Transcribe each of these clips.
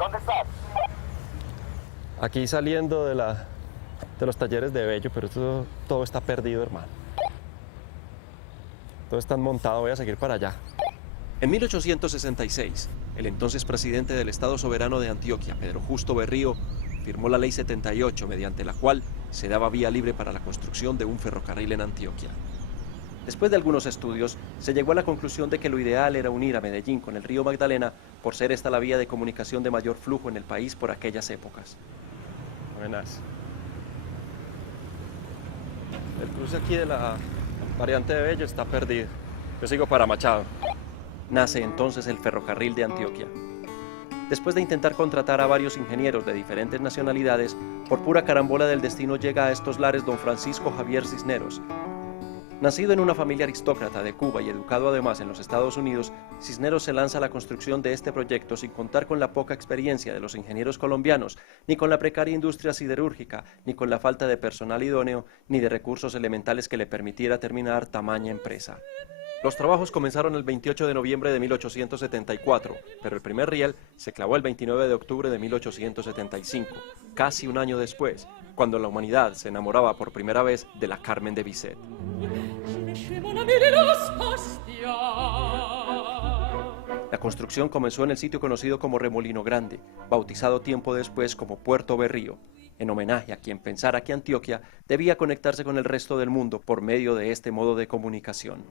¿Dónde estás? Aquí saliendo de los talleres de Bello, pero esto todo está perdido, hermano. Todo está montado, voy a seguir para allá. En 1866, el entonces presidente del Estado Soberano de Antioquia, Pedro Justo Berrío, firmó la Ley 78, mediante la cual se daba vía libre para la construcción de un ferrocarril en Antioquia. Después de algunos estudios, se llegó a la conclusión de que lo ideal era unir a Medellín con el río Magdalena, por ser esta la vía de comunicación de mayor flujo en el país por aquellas épocas. Buenas. El cruce aquí de la variante de Bello está perdido. Yo sigo para Machado. Nace entonces el ferrocarril de Antioquia. Después de intentar contratar a varios ingenieros de diferentes nacionalidades, por pura carambola del destino llega a estos lares don Francisco Javier Cisneros. Nacido en una familia aristócrata de Cuba y educado además en los Estados Unidos, Cisneros se lanza a la construcción de este proyecto sin contar con la poca experiencia de los ingenieros colombianos, ni con la precaria industria siderúrgica, ni con la falta de personal idóneo, ni de recursos elementales que le permitiera terminar tamaña empresa. Los trabajos comenzaron el 28 de noviembre de 1874, pero el primer riel se clavó el 29 de octubre de 1875, casi un año después, cuando la humanidad se enamoraba por primera vez de la Carmen de Bizet. La construcción comenzó en el sitio conocido como Remolino Grande, bautizado tiempo después como Puerto Berrío, en homenaje a quien pensara que Antioquia debía conectarse con el resto del mundo por medio de este modo de comunicación.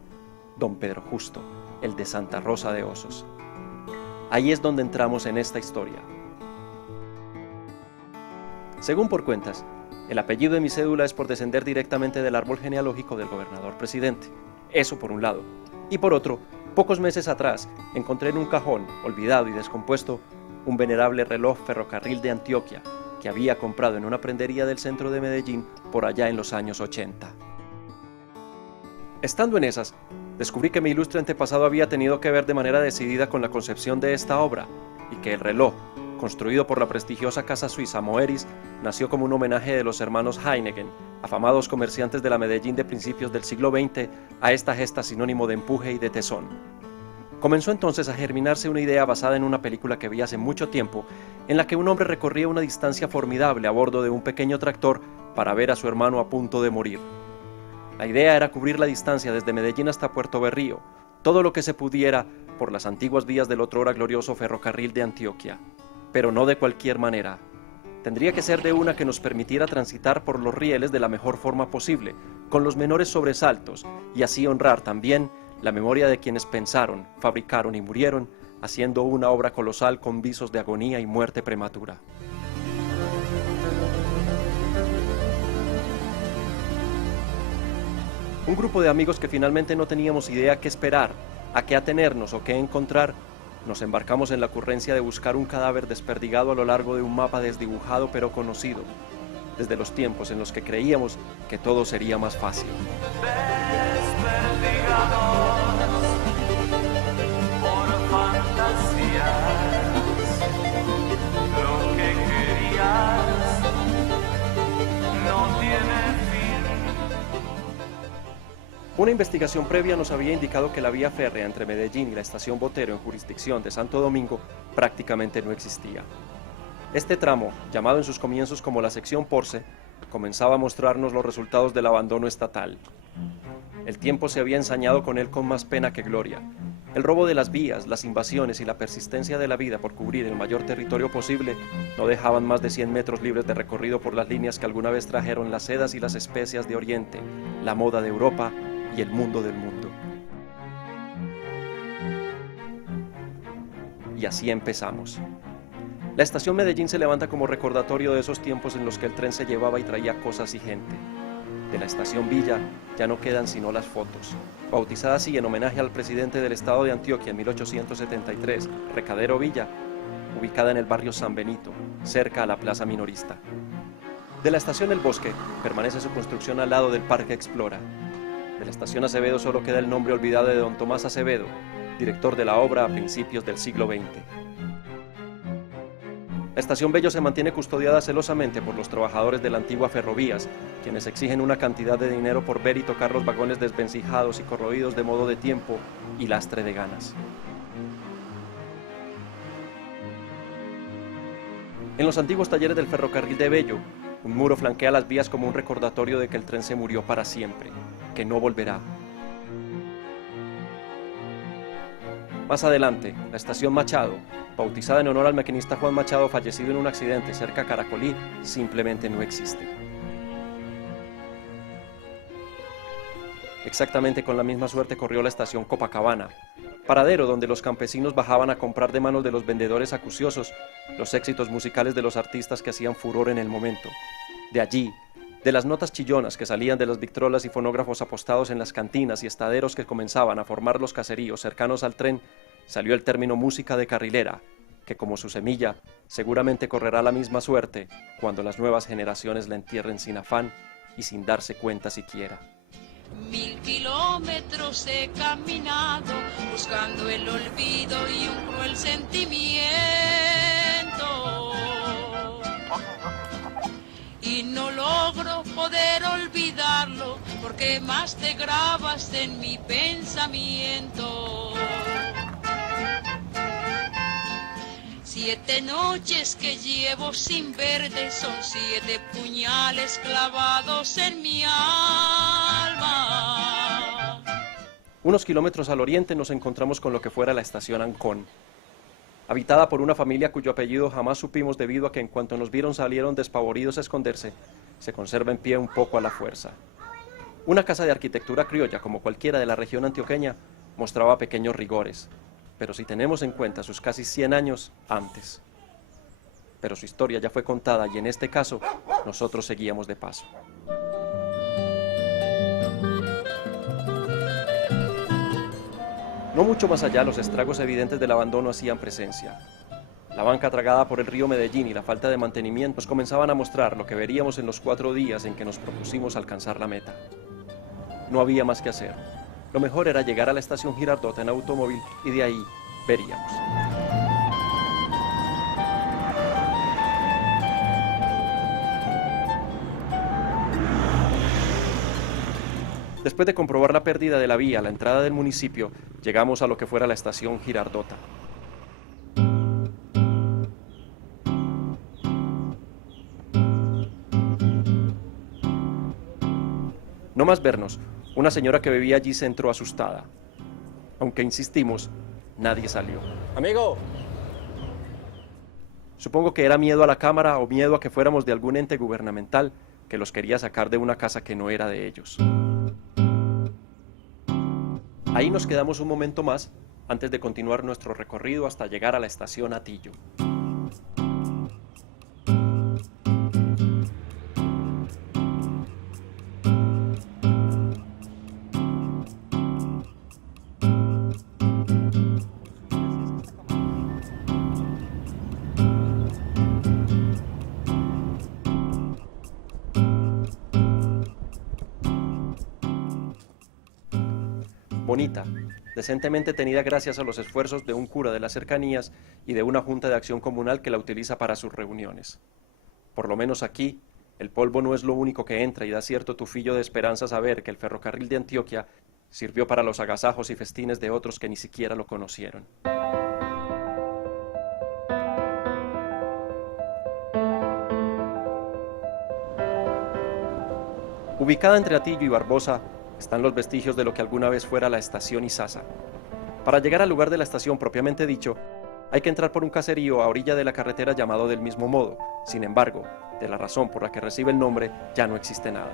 Don Pedro Justo, el de Santa Rosa de Osos. Ahí es donde entramos en esta historia. Según por cuentas, el apellido de mi cédula es por descender directamente del árbol genealógico del gobernador presidente. Eso por un lado. Y por otro, pocos meses atrás encontré en un cajón, olvidado y descompuesto, un venerable reloj ferrocarril de Antioquia que había comprado en una prendería del centro de Medellín por allá en los años 80. Estando en esas, descubrí que mi ilustre antepasado había tenido que ver de manera decidida con la concepción de esta obra y que el reloj, construido por la prestigiosa casa suiza Moeris, nació como un homenaje de los hermanos Heineken, afamados comerciantes de la Medellín de principios del siglo XX, a esta gesta sinónimo de empuje y de tesón. Comenzó entonces a germinarse una idea basada en una película que vi hace mucho tiempo, en la que un hombre recorría una distancia formidable a bordo de un pequeño tractor para ver a su hermano a punto de morir. La idea era cubrir la distancia desde Medellín hasta Puerto Berrío, todo lo que se pudiera por las antiguas vías del otrora glorioso ferrocarril de Antioquia. Pero no de cualquier manera. Tendría que ser de una que nos permitiera transitar por los rieles de la mejor forma posible, con los menores sobresaltos, y así honrar también la memoria de quienes pensaron, fabricaron y murieron, haciendo una obra colosal con visos de agonía y muerte prematura. Un grupo de amigos que finalmente no teníamos idea qué esperar, a qué atenernos o qué encontrar, nos embarcamos en la ocurrencia de buscar un cadáver desperdigado a lo largo de un mapa desdibujado pero conocido, desde los tiempos en los que creíamos que todo sería más fácil. Por fantasías, lo que querías no tiene fin. Una investigación previa nos había indicado que la vía férrea entre Medellín y la estación Botero en jurisdicción de Santo Domingo prácticamente no existía. Este tramo, llamado en sus comienzos como la sección Porce, comenzaba a mostrarnos los resultados del abandono estatal. El tiempo se había ensañado con él con más pena que gloria. El robo de las vías, las invasiones y la persistencia de la vida por cubrir el mayor territorio posible no dejaban más de 100 metros libres de recorrido por las líneas que alguna vez trajeron las sedas y las especias de Oriente, la moda de Europa y el mundo del mundo. Y así empezamos. La estación Medellín se levanta como recordatorio de esos tiempos en los que el tren se llevaba y traía cosas y gente. De la estación Villa ya no quedan sino las fotos. Bautizada así en homenaje al presidente del estado de Antioquia en 1873, Recadero Villa, ubicada en el barrio San Benito, cerca a la plaza minorista. De la estación El Bosque permanece su construcción al lado del Parque Explora. De la estación Acevedo solo queda el nombre olvidado de don Tomás Acevedo, director de la obra a principios del siglo XX. La estación Bello se mantiene custodiada celosamente por los trabajadores de la antigua Ferrovías, quienes exigen una cantidad de dinero por ver y tocar los vagones desvencijados y corroídos de modo de tiempo y lastre de ganas. En los antiguos talleres del ferrocarril de Bello, un muro flanquea las vías como un recordatorio de que el tren se murió para siempre, que no volverá. Más adelante, la estación Machado, bautizada en honor al maquinista Juan Machado fallecido en un accidente cerca a Caracolí, simplemente no existe. Exactamente con la misma suerte corrió la estación Copacabana, paradero donde los campesinos bajaban a comprar de manos de los vendedores acuciosos los éxitos musicales de los artistas que hacían furor en el momento. De allí, de las notas chillonas que salían de las victrolas y fonógrafos apostados en las cantinas y estaderos que comenzaban a formar los caseríos cercanos al tren, salió el término música de carrilera, que como su semilla, seguramente correrá la misma suerte cuando las nuevas generaciones la entierren sin afán y sin darse cuenta siquiera. 1000 kilómetros he caminado buscando el olvido y un cruel sentimiento, y no logro poder olvidarlo porque más te grabas en mi pensamiento. 7 noches que llevo sin verte son 7 puñales clavados en mi alma. Unos kilómetros al oriente nos encontramos con lo que fuera la estación Ancón, habitada por una familia cuyo apellido jamás supimos debido a que en cuanto nos vieron salieron despavoridos a esconderse, se conserva en pie un poco a la fuerza. Una casa de arquitectura criolla como cualquiera de la región antioqueña mostraba pequeños rigores, pero si tenemos en cuenta sus casi 100 años antes. Pero su historia ya fue contada y en este caso, nosotros seguíamos de paso. No mucho más allá, los estragos evidentes del abandono hacían presencia. La banca tragada por el río Medellín y la falta de mantenimiento nos comenzaban a mostrar lo que veríamos en los 4 días en que nos propusimos alcanzar la meta. No había más que hacer. Lo mejor era llegar a la estación Girardot en automóvil y de ahí veríamos. Después de comprobar la pérdida de la vía a la entrada del municipio, llegamos a lo que fuera la estación Girardota. No más vernos, una señora que vivía allí se entró asustada. Aunque insistimos, nadie salió. Amigo, Supongo que era miedo a la cámara o miedo a que fuéramos de algún ente gubernamental que los quería sacar de una casa que no era de ellos. Ahí nos quedamos un momento más antes de continuar nuestro recorrido hasta llegar a la estación Atillo. Bonita, decentemente tenida gracias a los esfuerzos de un cura de las cercanías y de una junta de acción comunal que la utiliza para sus reuniones. Por lo menos aquí, el polvo no es lo único que entra y da cierto tufillo de esperanza saber que el ferrocarril de Antioquia sirvió para los agasajos y festines de otros que ni siquiera lo conocieron. Ubicada entre Atillo y Barbosa, están los vestigios de lo que alguna vez fuera la estación Izaza. Para llegar al lugar de la estación propiamente dicho, hay que entrar por un caserío a orilla de la carretera llamado del mismo modo. Sin embargo, de la razón por la que recibe el nombre, ya no existe nada.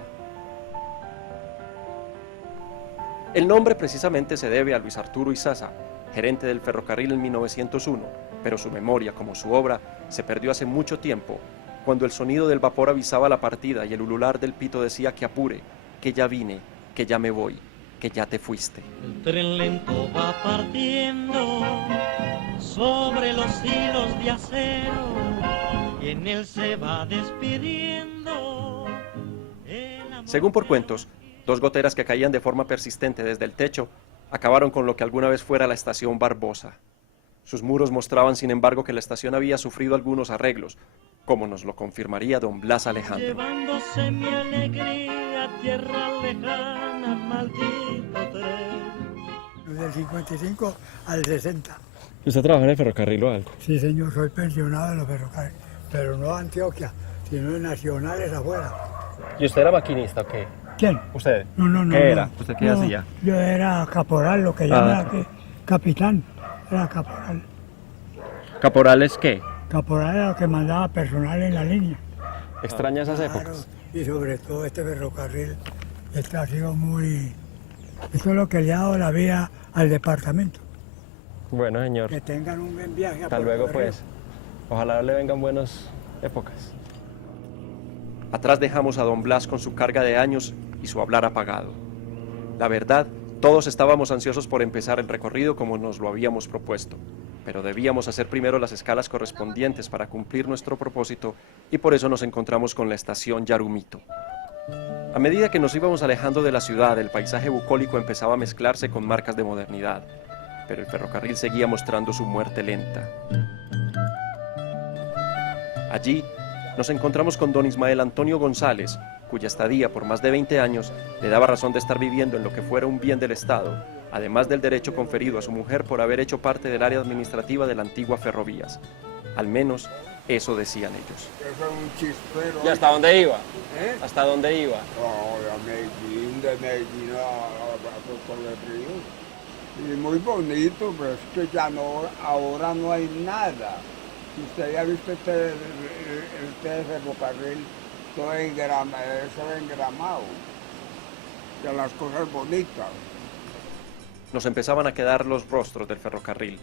El nombre precisamente se debe a Luis Arturo Izaza, gerente del ferrocarril en 1901, pero su memoria, como su obra, se perdió hace mucho tiempo, cuando el sonido del vapor avisaba la partida y el ulular del pito decía que apure, que ya vine, que ya me voy, que ya te fuiste. El tren lento va partiendo sobre los hilos de acero y en él se va despidiendo. Según por cuentos, 2 goteras que caían de forma persistente desde el techo acabaron con lo que alguna vez fuera la estación Barbosa. Sus muros mostraban, sin embargo, que la estación había sufrido algunos arreglos, como nos lo confirmaría don Blas Alejandro. Llevándose mi alegría a tierra lejana, maldito tren. Del 55 al 60. ¿usted trabaja en el ferrocarril o algo? Sí, señor, soy pensionado de los pero no Antioquia, sino en nacionales afuera. ¿Y usted era maquinista o qué? ¿Quién? ¿Usted? No, no, no. ¿Qué no. era? ¿Usted qué No, hacía? Yo era caporal, lo que llaman aquí, capitán, era caporal. ¿Caporal es qué? Caporal era lo que mandaba personal en la línea. ¿Extraña esas Claro, épocas? y sobre todo este ferrocarril, este ha sido muy... Esto es lo que le ha dado la vida al departamento. Bueno, señor. Que tengan un buen viaje. a Hasta Puerto luego, Berrío. pues. Ojalá le vengan buenas épocas. Atrás dejamos a don Blas con su carga de años y su hablar apagado. La verdad, todos estábamos ansiosos por empezar el recorrido como nos lo habíamos propuesto, pero debíamos hacer primero las escalas correspondientes para cumplir nuestro propósito y por eso nos encontramos con la estación Yarumito. A medida que nos íbamos alejando de la ciudad, el paisaje bucólico empezaba a mezclarse con marcas de modernidad, pero el ferrocarril seguía mostrando su muerte lenta. Allí nos encontramos con don Ismael Antonio González, cuya estadía por más de 20 años le daba razón de estar viviendo en lo que fuera un bien del Estado, además del derecho conferido a su mujer por haber hecho parte del área administrativa de la antigua Ferrovías. Al menos, eso decían ellos. Eso es un chispero. ¿Y hasta dónde iba? ¿Eh? ¿Hasta dónde iba? A Medellín, de Medellín a Puerto Berrío. Y muy bonito, pero es que ya no, ahora no hay nada. Si usted ya ha visto este ferrocarril, todo engramado, de las cosas bonitas. Nos empezaban a quedar los rostros del ferrocarril,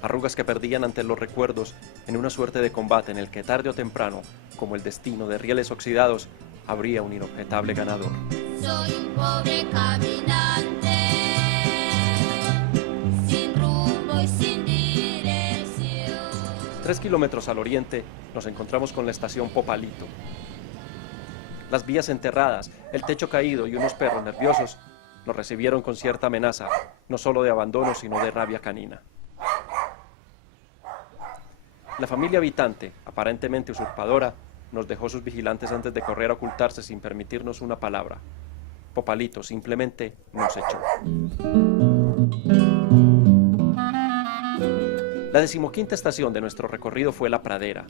arrugas que perdían ante los recuerdos en una suerte de combate en el que tarde o temprano, como el destino de rieles oxidados, habría un inobjetable ganador. Soy un pobre caminante, sin rumbo y sin dirección. 3 kilómetros al oriente nos encontramos con la estación Popalito. Las vías enterradas, el techo caído y unos perros nerviosos nos recibieron con cierta amenaza, no solo de abandono, sino de rabia canina. La familia habitante, aparentemente usurpadora, nos dejó sus vigilantes antes de correr a ocultarse sin permitirnos una palabra. Popalito simplemente nos echó. La 15ª estación de nuestro recorrido fue La Pradera.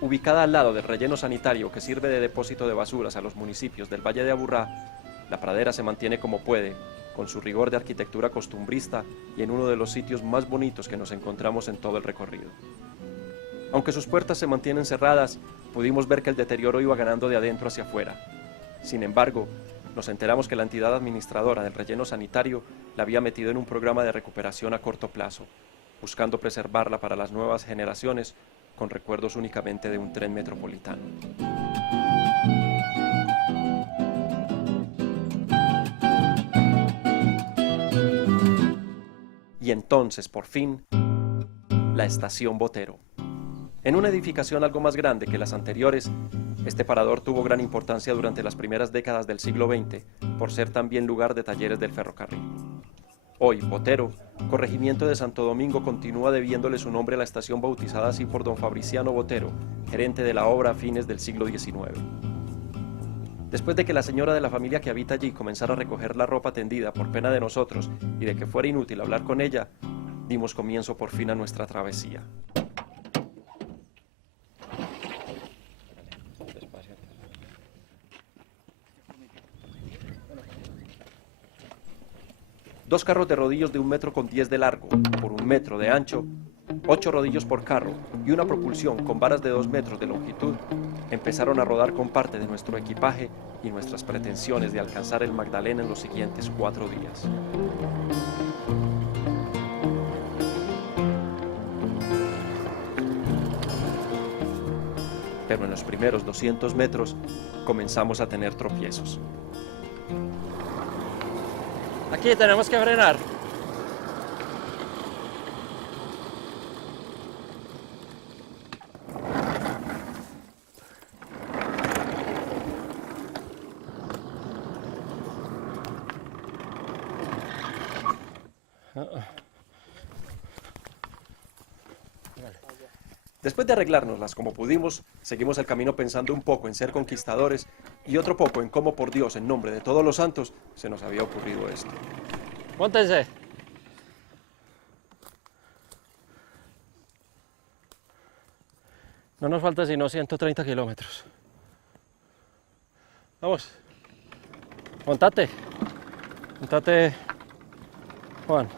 Ubicada al lado del relleno sanitario que sirve de depósito de basuras a los municipios del Valle de Aburrá, La Pradera se mantiene como puede, con su rigor de arquitectura costumbrista y en uno de los sitios más bonitos que nos encontramos en todo el recorrido. Aunque sus puertas se mantienen cerradas, pudimos ver que el deterioro iba ganando de adentro hacia afuera. Sin embargo, nos enteramos que la entidad administradora del relleno sanitario la había metido en un programa de recuperación a corto plazo, buscando preservarla para las nuevas generaciones con recuerdos únicamente de un tren metropolitano. Y entonces, por fin, la estación Botero. En una edificación algo más grande que las anteriores, este parador tuvo gran importancia durante las primeras décadas del siglo XX, por ser también lugar de talleres del ferrocarril. Hoy, Botero, corregimiento de Santo Domingo, continúa debiéndole su nombre a la estación bautizada así por don Fabriciano Botero, gerente de la obra a fines del siglo XIX. Después de que la señora de la familia que habita allí comenzara a recoger la ropa tendida por pena de nosotros y de que fuera inútil hablar con ella, dimos comienzo por fin a nuestra travesía. Dos carros de rodillos de 1,10 metros de largo por 1 metro de ancho, 8 rodillos por carro y una propulsión con varas de 2 metros de longitud empezaron a rodar con parte de nuestro equipaje y nuestras pretensiones de alcanzar el Magdalena en los siguientes 4 días. Pero en los primeros 200 metros comenzamos a tener tropiezos. Aquí tenemos que frenar. Después de arreglárnoslas como pudimos, seguimos el camino pensando un poco en ser conquistadores y otro poco en cómo, por Dios, en nombre de todos los santos, se nos había ocurrido esto. Móntense. No nos falta sino 130 kilómetros. Vamos. Montate. Montate, Juan.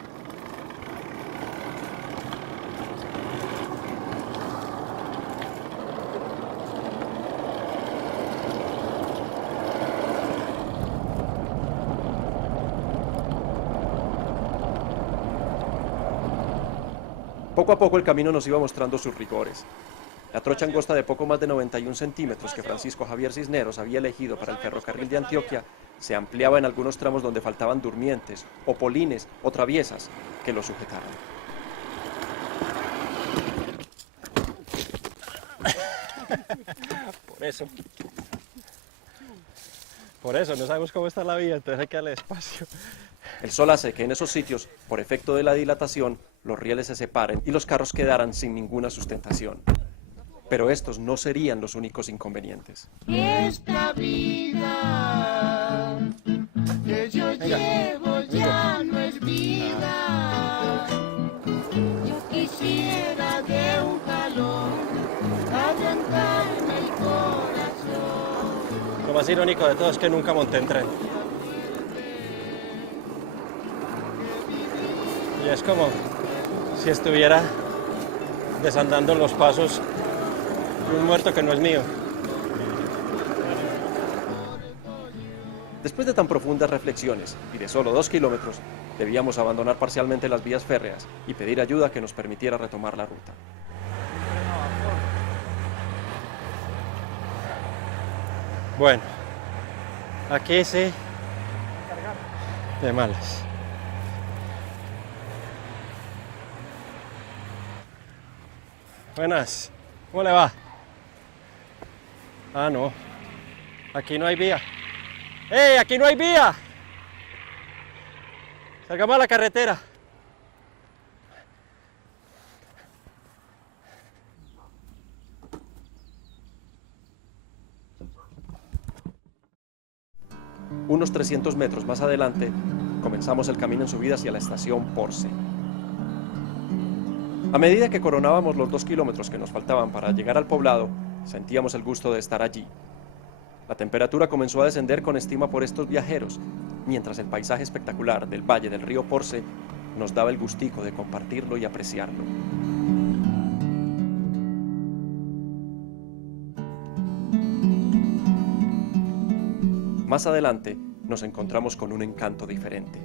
Poco a poco el camino nos iba mostrando sus rigores. La trocha angosta de poco más de 91 centímetros que Francisco Javier Cisneros había elegido para el ferrocarril de Antioquia se ampliaba en algunos tramos donde faltaban durmientes, o polines, o traviesas que lo sujetaran. Por eso, no sabemos cómo está la vía, entonces hay que darle espacio. El sol hace que en esos sitios, por efecto de la dilatación, los rieles se separen y los carros quedaran sin ninguna sustentación. Pero estos no serían los únicos inconvenientes. Esta vida que yo llevo ya no es vida. Yo quisiera de un jalón adentrarme el corazón. Lo más irónico de todo es que nunca monté en tren. Y es como si estuviera desandando los pasos de un muerto que no es mío. Después de tan profundas reflexiones y de solo 2 kilómetros, debíamos abandonar parcialmente las vías férreas y pedir ayuda que nos permitiera retomar la ruta. Bueno, aquí sí, de malas. Buenas, ¿cómo le va? Ah, no, aquí no hay vía. ¡Ey, aquí no hay vía! Salgamos a la carretera. Unos 300 metros más adelante, comenzamos el camino en subida hacia la estación Porce. A medida que coronábamos los 2 kilómetros que nos faltaban para llegar al poblado, sentíamos el gusto de estar allí. La temperatura comenzó a descender con estima por estos viajeros, mientras el paisaje espectacular del valle del río Porce nos daba el gustico de compartirlo y apreciarlo. Más adelante nos encontramos con un encanto diferente.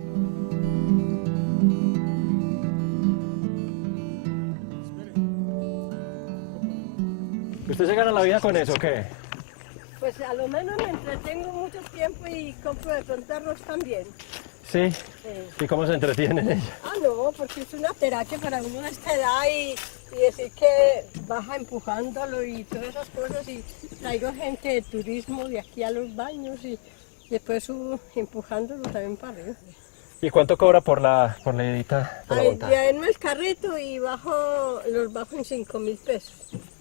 ¿Usted se gana la vida con eso o qué? Pues a lo menos me entretengo mucho tiempo y compro de pronto arroz también. Sí. ¿Y cómo se entretiene ella? Ah, no, porque es una terapia para uno de esta edad y decir que baja empujándolo y todas esas cosas y traigo gente de turismo de aquí a los baños y después subo empujándolo también para arriba. ¿Y cuánto cobra por la idita de la montada? Ya en el carrito y los bajo en 5.000 pesos.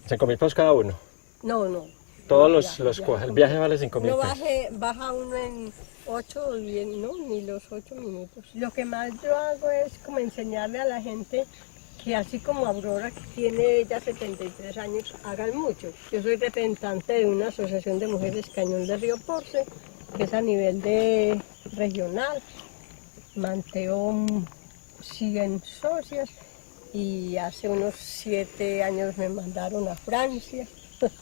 5.000 pesos cada uno. No. Todos el viaje vale 5.000 No pesos. baja uno en 8 o 10, no, ni los 8 minutos. Lo que más yo hago es como enseñarle a la gente que así como Aurora, que tiene ya 73 años, hagan mucho. Yo soy representante de una asociación de mujeres Cañón de Río Porce, que es a nivel de regional. Manteo 100 socias y hace unos 7 años me mandaron a Francia.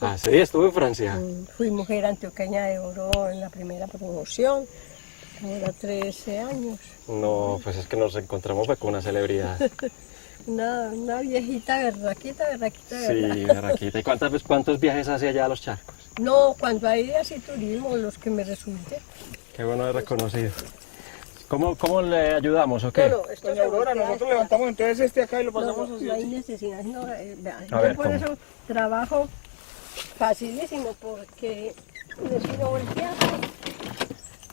Ah, sí, estuve en Francia. Fui mujer antioqueña de oro en la primera promoción, ahora 13 años. No, pues es que nos encontramos con una celebridad. Una viejita berraquita. Sí, berraquita. ¿Y cuántos viajes hace allá a los charcos? No, cuando hay así turismo, los que me resulte. Qué bueno de reconocido. ¿Cómo le ayudamos o qué? Doña Aurora, nosotros levantamos entonces acá y lo pasamos no hay necesidad. No, vea, A yo ver, por ¿cómo? eso trabajo facilísimo, porque si no volteas,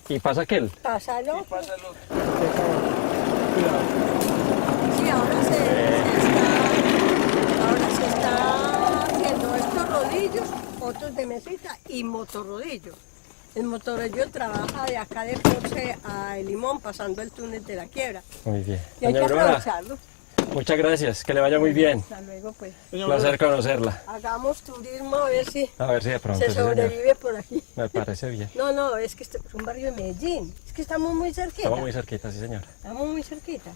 ¿Y pasa aquel? pásalo. Sí, ahora se está haciendo estos rodillos, otros de mesita y motorrodillo. El motorrodillo trabaja de acá de Porce a El Limón, pasando el túnel de la Quiebra. Muy bien. Y hay que Doña Aurora, aprovecharlo. Muchas gracias, que le vaya muy bien. Hasta luego, pues. Un placer conocerla. Hagamos turismo a ver si A ver si de pronto, se sí, señor. sobrevive por aquí. Me parece bien. No, es que este es un barrio de Medellín. Es que estamos muy cerquita. Estamos muy cerquita, sí, señor. Estamos muy cerquita.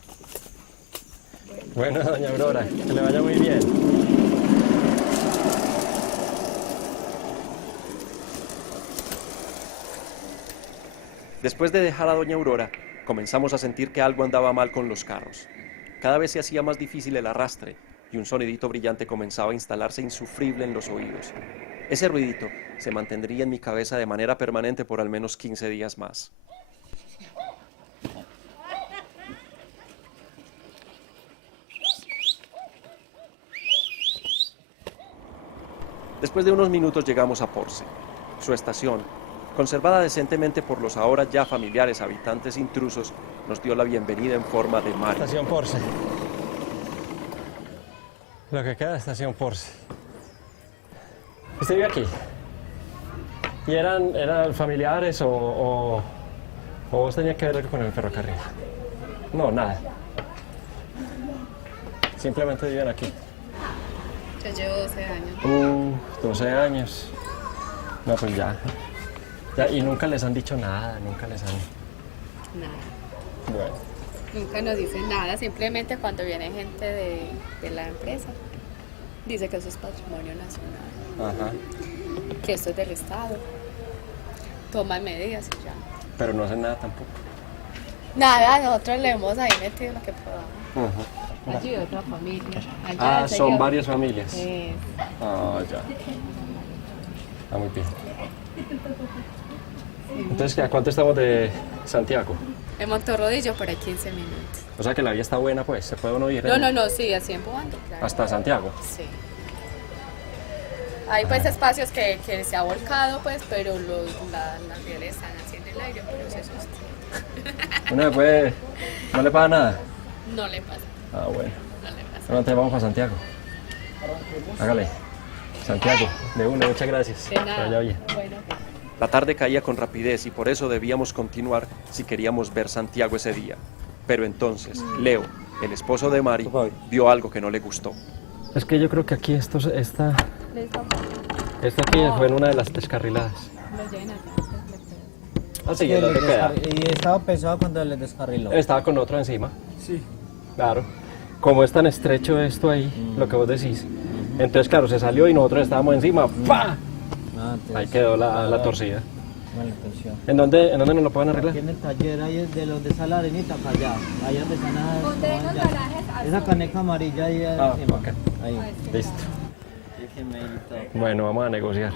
Bueno, doña Aurora, que le vaya muy bien. Después de dejar a doña Aurora, comenzamos a sentir que algo andaba mal con los carros. Cada vez se hacía más difícil el arrastre y un sonidito brillante comenzaba a instalarse insufrible en los oídos. Ese ruidito se mantendría en mi cabeza de manera permanente por al menos 15 días más. Después de unos minutos llegamos a Porce, su estación. Conservada decentemente por los ahora ya familiares habitantes intrusos, nos dio la bienvenida en forma de Mari. Estación Porce. Lo que queda de Estación Porce. ¿Usted vive aquí? ¿Y eran familiares o vos tenías que ver algo con el ferrocarril? No, nada. Simplemente viven aquí. Yo llevo 12 años. 12 años. No, pues ya. Y nunca les han dicho nada, nunca les han... Nada. Bueno. Nunca nos dicen nada, simplemente cuando viene gente de la empresa, dice que eso es patrimonio nacional, Ajá. que esto es del Estado, toman medidas y ya. Pero no hacen nada tampoco. Nada, nosotros le hemos ahí metido lo que podamos. Ajá. Allí otra familia. Allá Son varias familias. Sí. Ya. Muy bien. Entonces, ¿a cuánto estamos de Santiago? En Montorrodillo por ahí 15 minutos. O sea que la vía está buena, pues, se puede uno ir No, sí, así empujando, claro. hasta Santiago. Sí. Hay pues espacios que se ha volcado, pues, pero las rieles están así en el aire, pero se sostiene. Uno después no le pasa nada. No le pasa. Bueno. No le pasa. Bueno, entonces vamos para Santiago. Hágale. Santiago, de una, muchas gracias. De nada. Que vaya bien. Bueno. La tarde caía con rapidez y por eso debíamos continuar si queríamos ver Santiago ese día. Pero entonces, Leo, el esposo de Mari, vio algo que no le gustó. Es que yo creo que aquí esto aquí fue en una de las descarriladas. Lo llena. Ah, sí, es lo que queda. ¿Y estaba pesado cuando le descarriló? Estaba con otro encima. Sí. Claro. Como es tan estrecho esto ahí, lo que vos decís. Entonces, claro, se salió y nosotros estábamos encima. ¡Pah! Ahí quedó la torcida. Mala intención. ¿En dónde nos lo pueden arreglar? Aquí en el taller, ahí es de los de esa arenita para allá. Allá donde están esa caneca amarilla ahí encima. Ok. Ahí. Listo. Déjeme ahí todo. Bueno, vamos a negociar.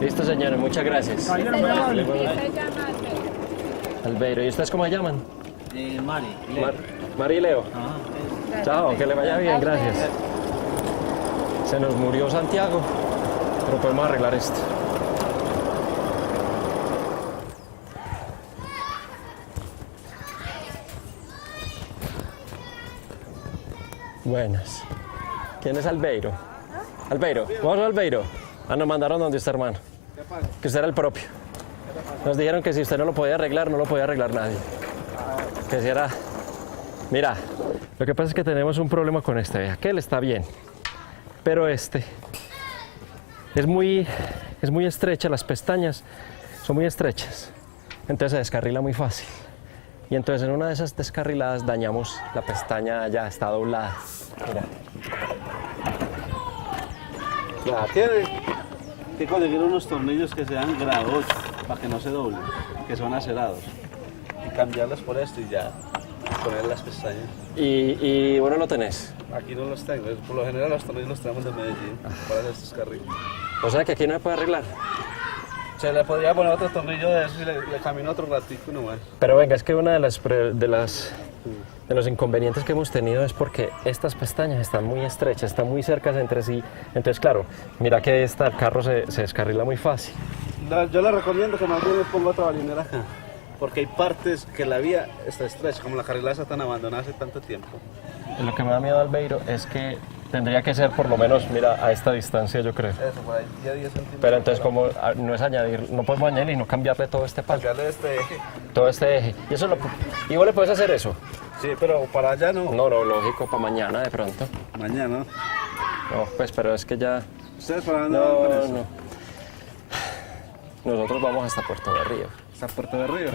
Listo, señores, muchas gracias. Albeiro, ¿y ustedes cómo se llaman? Mari. Mari y Leo. Chao, que le vaya bien, gracias. Se nos murió Santiago, pero podemos arreglar esto. Buenas. ¿Quién es Albeiro? Albeiro, ¿vamos a Albeiro? Nos mandaron donde usted, hermano. Que usted era el propio. Nos dijeron que si usted no lo podía arreglar, no lo podía arreglar nadie. Que si era... Mira, lo que pasa es que tenemos un problema con este. Aquel está bien, pero este es muy estrecha, las pestañas son muy estrechas. Entonces se descarrila muy fácil. Y entonces en una de esas descarriladas dañamos la pestaña, ya está doblada. Mira. Ya, tiene que conseguir unos tornillos que sean grados para que no se doblen, que son acerados. Y cambiarlos por esto y ya poner las pestañas. ¿Y bueno lo tenés? Aquí no los tengo, por lo general los tornillos los tenemos de Medellín para hacer estos carriles. O sea que aquí no se puede arreglar. Se le podría poner otro tornillo de eso y le camino otro ratico nomás. Pero venga, es que una de los inconvenientes que hemos tenido es porque estas pestañas están muy estrechas, están muy cercas entre sí. Entonces, claro, mira que el carro se descarrila muy fácil. Yo le recomiendo que más bien le ponga otra balinera acá, porque hay partes que la vía está estrecha, como la carrilada está tan abandonada hace tanto tiempo. Lo que me da miedo, Albeiro, es que tendría que ser por lo menos, mira, a esta distancia, yo creo. Eso, por ahí, 10 centímetros. Pero entonces, como no es añadir, no podemos añadir y no cambiarle todo este palo. Cambiarle este eje. Todo este eje. Y vos le puedes hacer eso. Sí, pero para allá no. No, lógico, para mañana de pronto. Mañana. No, pues, pero es que ya... ¿Ustedes para dónde van con eso? Nosotros vamos hasta Puerto de Río. ¿Hasta Puerto de Río?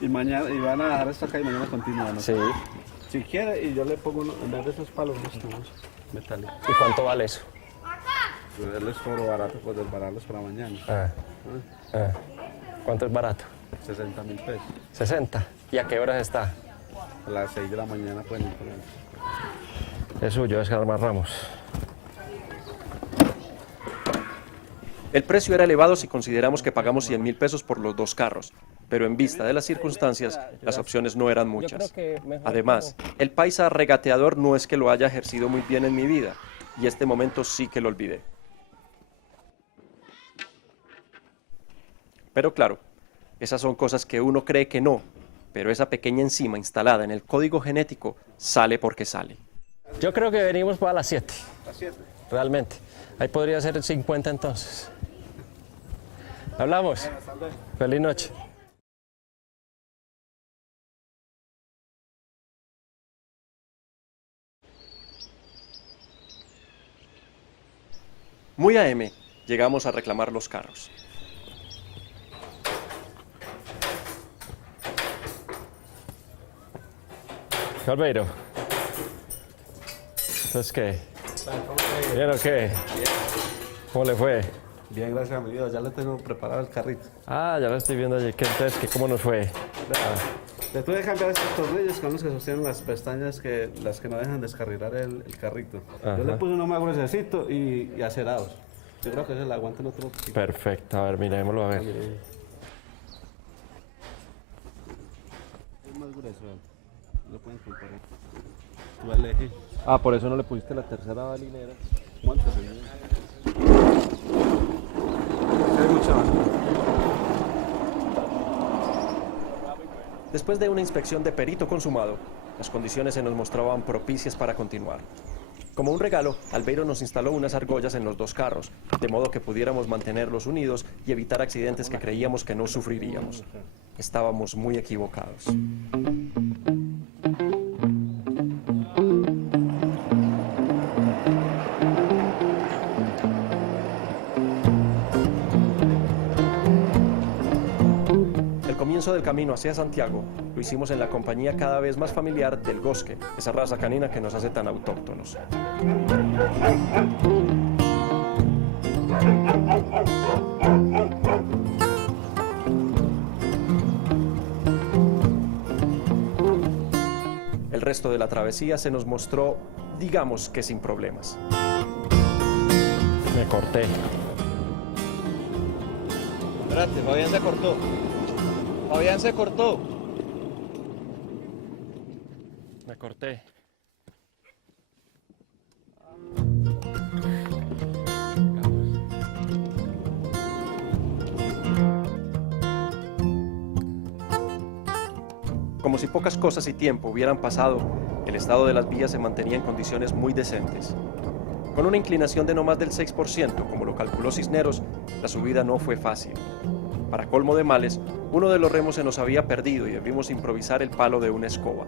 Y mañana, y van a dejar esto acá y mañana continúan, ¿no? Sí. Si quiere, y yo le pongo en vez de esos palos, unos tubos metálicos. ¿Y cuánto vale eso? Yo les cobro barato, pues desbararlos para mañana. ¿Cuánto es barato? 60.000 pesos. 60. ¿Y a qué horas está? A las 6 de la mañana pueden ir por ahí. Es suyo, es Germán Ramos. El precio era elevado si consideramos que pagamos 100.000 pesos por los 2 carros, pero en vista de las circunstancias, las opciones no eran muchas. Además, el paisa regateador no es que lo haya ejercido muy bien en mi vida, y este momento sí que lo olvidé. Pero claro, esas son cosas que uno cree que no, pero esa pequeña enzima instalada en el código genético sale porque sale. Yo creo que venimos para las 7. ¿Las 7? Realmente. Ahí podría ser el 50 entonces. Hablamos. Feliz noche. Muy AM, llegamos a reclamar los carros. Albeiro. Entonces, ¿qué? ¿Bien o qué? ¿Cómo le fue? Bien, gracias a mi Dios. Ya le tengo preparado el carrito. Ah, ya lo estoy viendo allí. Entonces, ¿cómo nos fue? Le tuve que cambiar estos tornillos con los que sostienen las pestañas, las que no dejan descarrilar el carrito. Ajá. Yo le puse uno más gruesecito y acerados. Yo creo que ese le aguanta en otro tipo. Perfecto. A ver, miremoslo a ver. Es más grueso. Lo pueden comprar. Tú elegí. Ah, por eso no le pusiste la tercera balinera. Móntese. Hay mucha más. Después de una inspección de perito consumado, las condiciones se nos mostraban propicias para continuar. Como un regalo, Albeiro nos instaló unas argollas en los 2 carros, de modo que pudiéramos mantenerlos unidos y evitar accidentes que creíamos que no sufriríamos. Estábamos muy equivocados. El comienzo del camino hacia Santiago lo hicimos en la compañía cada vez más familiar del Gosque, esa raza canina que nos hace tan autóctonos. El resto de la travesía se nos mostró, digamos que sin problemas. Me corté. Espérate, Fabián se cortó. Fabián se cortó. Me corté. Como si pocas cosas y tiempo hubieran pasado, el estado de las vías se mantenía en condiciones muy decentes. Con una inclinación de no más del 6%, como lo calculó Cisneros, la subida no fue fácil. Para colmo de males, uno de los remos se nos había perdido y debimos improvisar el palo de una escoba.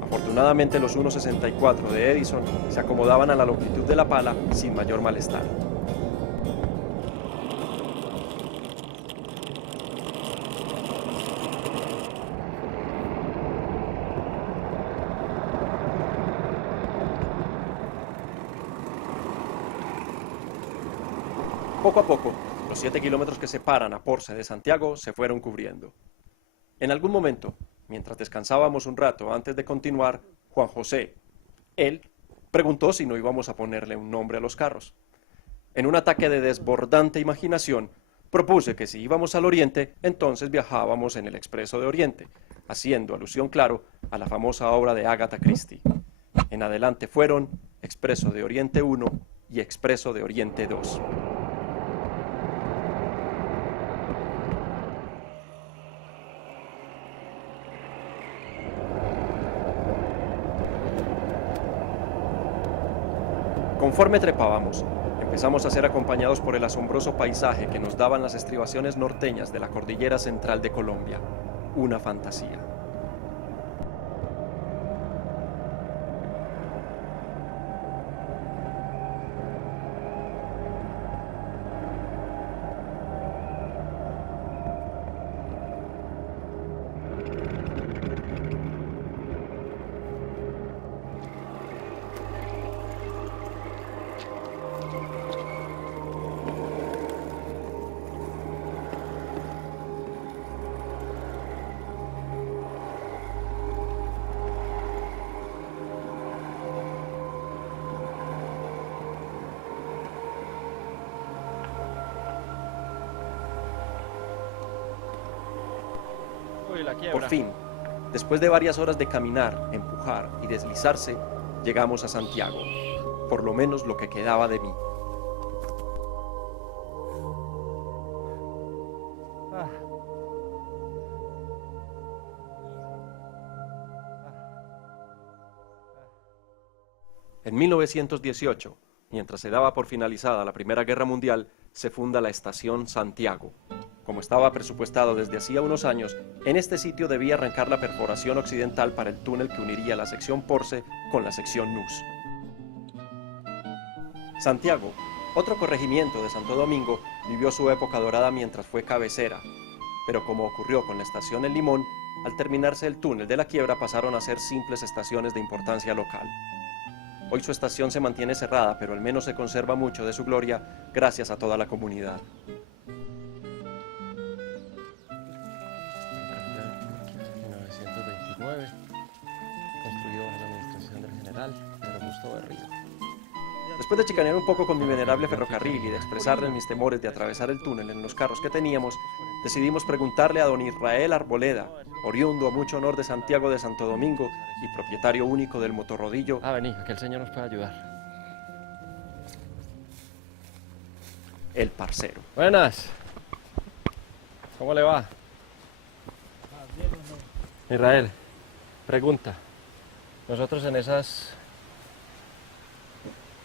Afortunadamente los 1.64 de Edison se acomodaban a la longitud de la pala sin mayor malestar. Poco a poco, los 7 kilómetros que separan a Porce de Santiago se fueron cubriendo. En algún momento, mientras descansábamos un rato antes de continuar, Juan José, él, preguntó si no íbamos a ponerle un nombre a los carros. En un ataque de desbordante imaginación, propuse que si íbamos al Oriente, entonces viajábamos en el Expreso de Oriente, haciendo alusión, claro, a la famosa obra de Agatha Christie. En adelante fueron Expreso de Oriente 1 y Expreso de Oriente 2. Conforme trepábamos, empezamos a ser acompañados por el asombroso paisaje que nos daban las estribaciones norteñas de la cordillera central de Colombia. una fantasía. Por fin, después de varias horas de caminar, empujar y deslizarse, llegamos a Santiago, por lo menos lo que quedaba de mí. En 1918, mientras se daba por finalizada la Primera Guerra Mundial, se funda la Estación Santiago. Como estaba presupuestado desde hacía unos años, en este sitio debía arrancar la perforación occidental para el túnel que uniría la sección Porce con la sección Nus. Santiago, otro corregimiento de Santo Domingo, vivió su época dorada mientras fue cabecera, pero como ocurrió con la estación El Limón, al terminarse el túnel de la quiebra pasaron a ser simples estaciones de importancia local. Hoy su estación se mantiene cerrada, pero al menos se conserva mucho de su gloria gracias a toda la comunidad. 1929, construido bajo la administración del general Pedro Augusto Berrío. Después de chicanear un poco con mi venerable ferrocarril y de expresarle mis temores de atravesar el túnel en los carros que teníamos, decidimos preguntarle a don Israel Arboleda, oriundo a mucho honor de Santiago de Santo Domingo y propietario único del motorrodillo. Vení, que el señor nos puede ayudar. El parcero. Buenas. ¿Cómo le va? Israel, pregunta. Nosotros en esas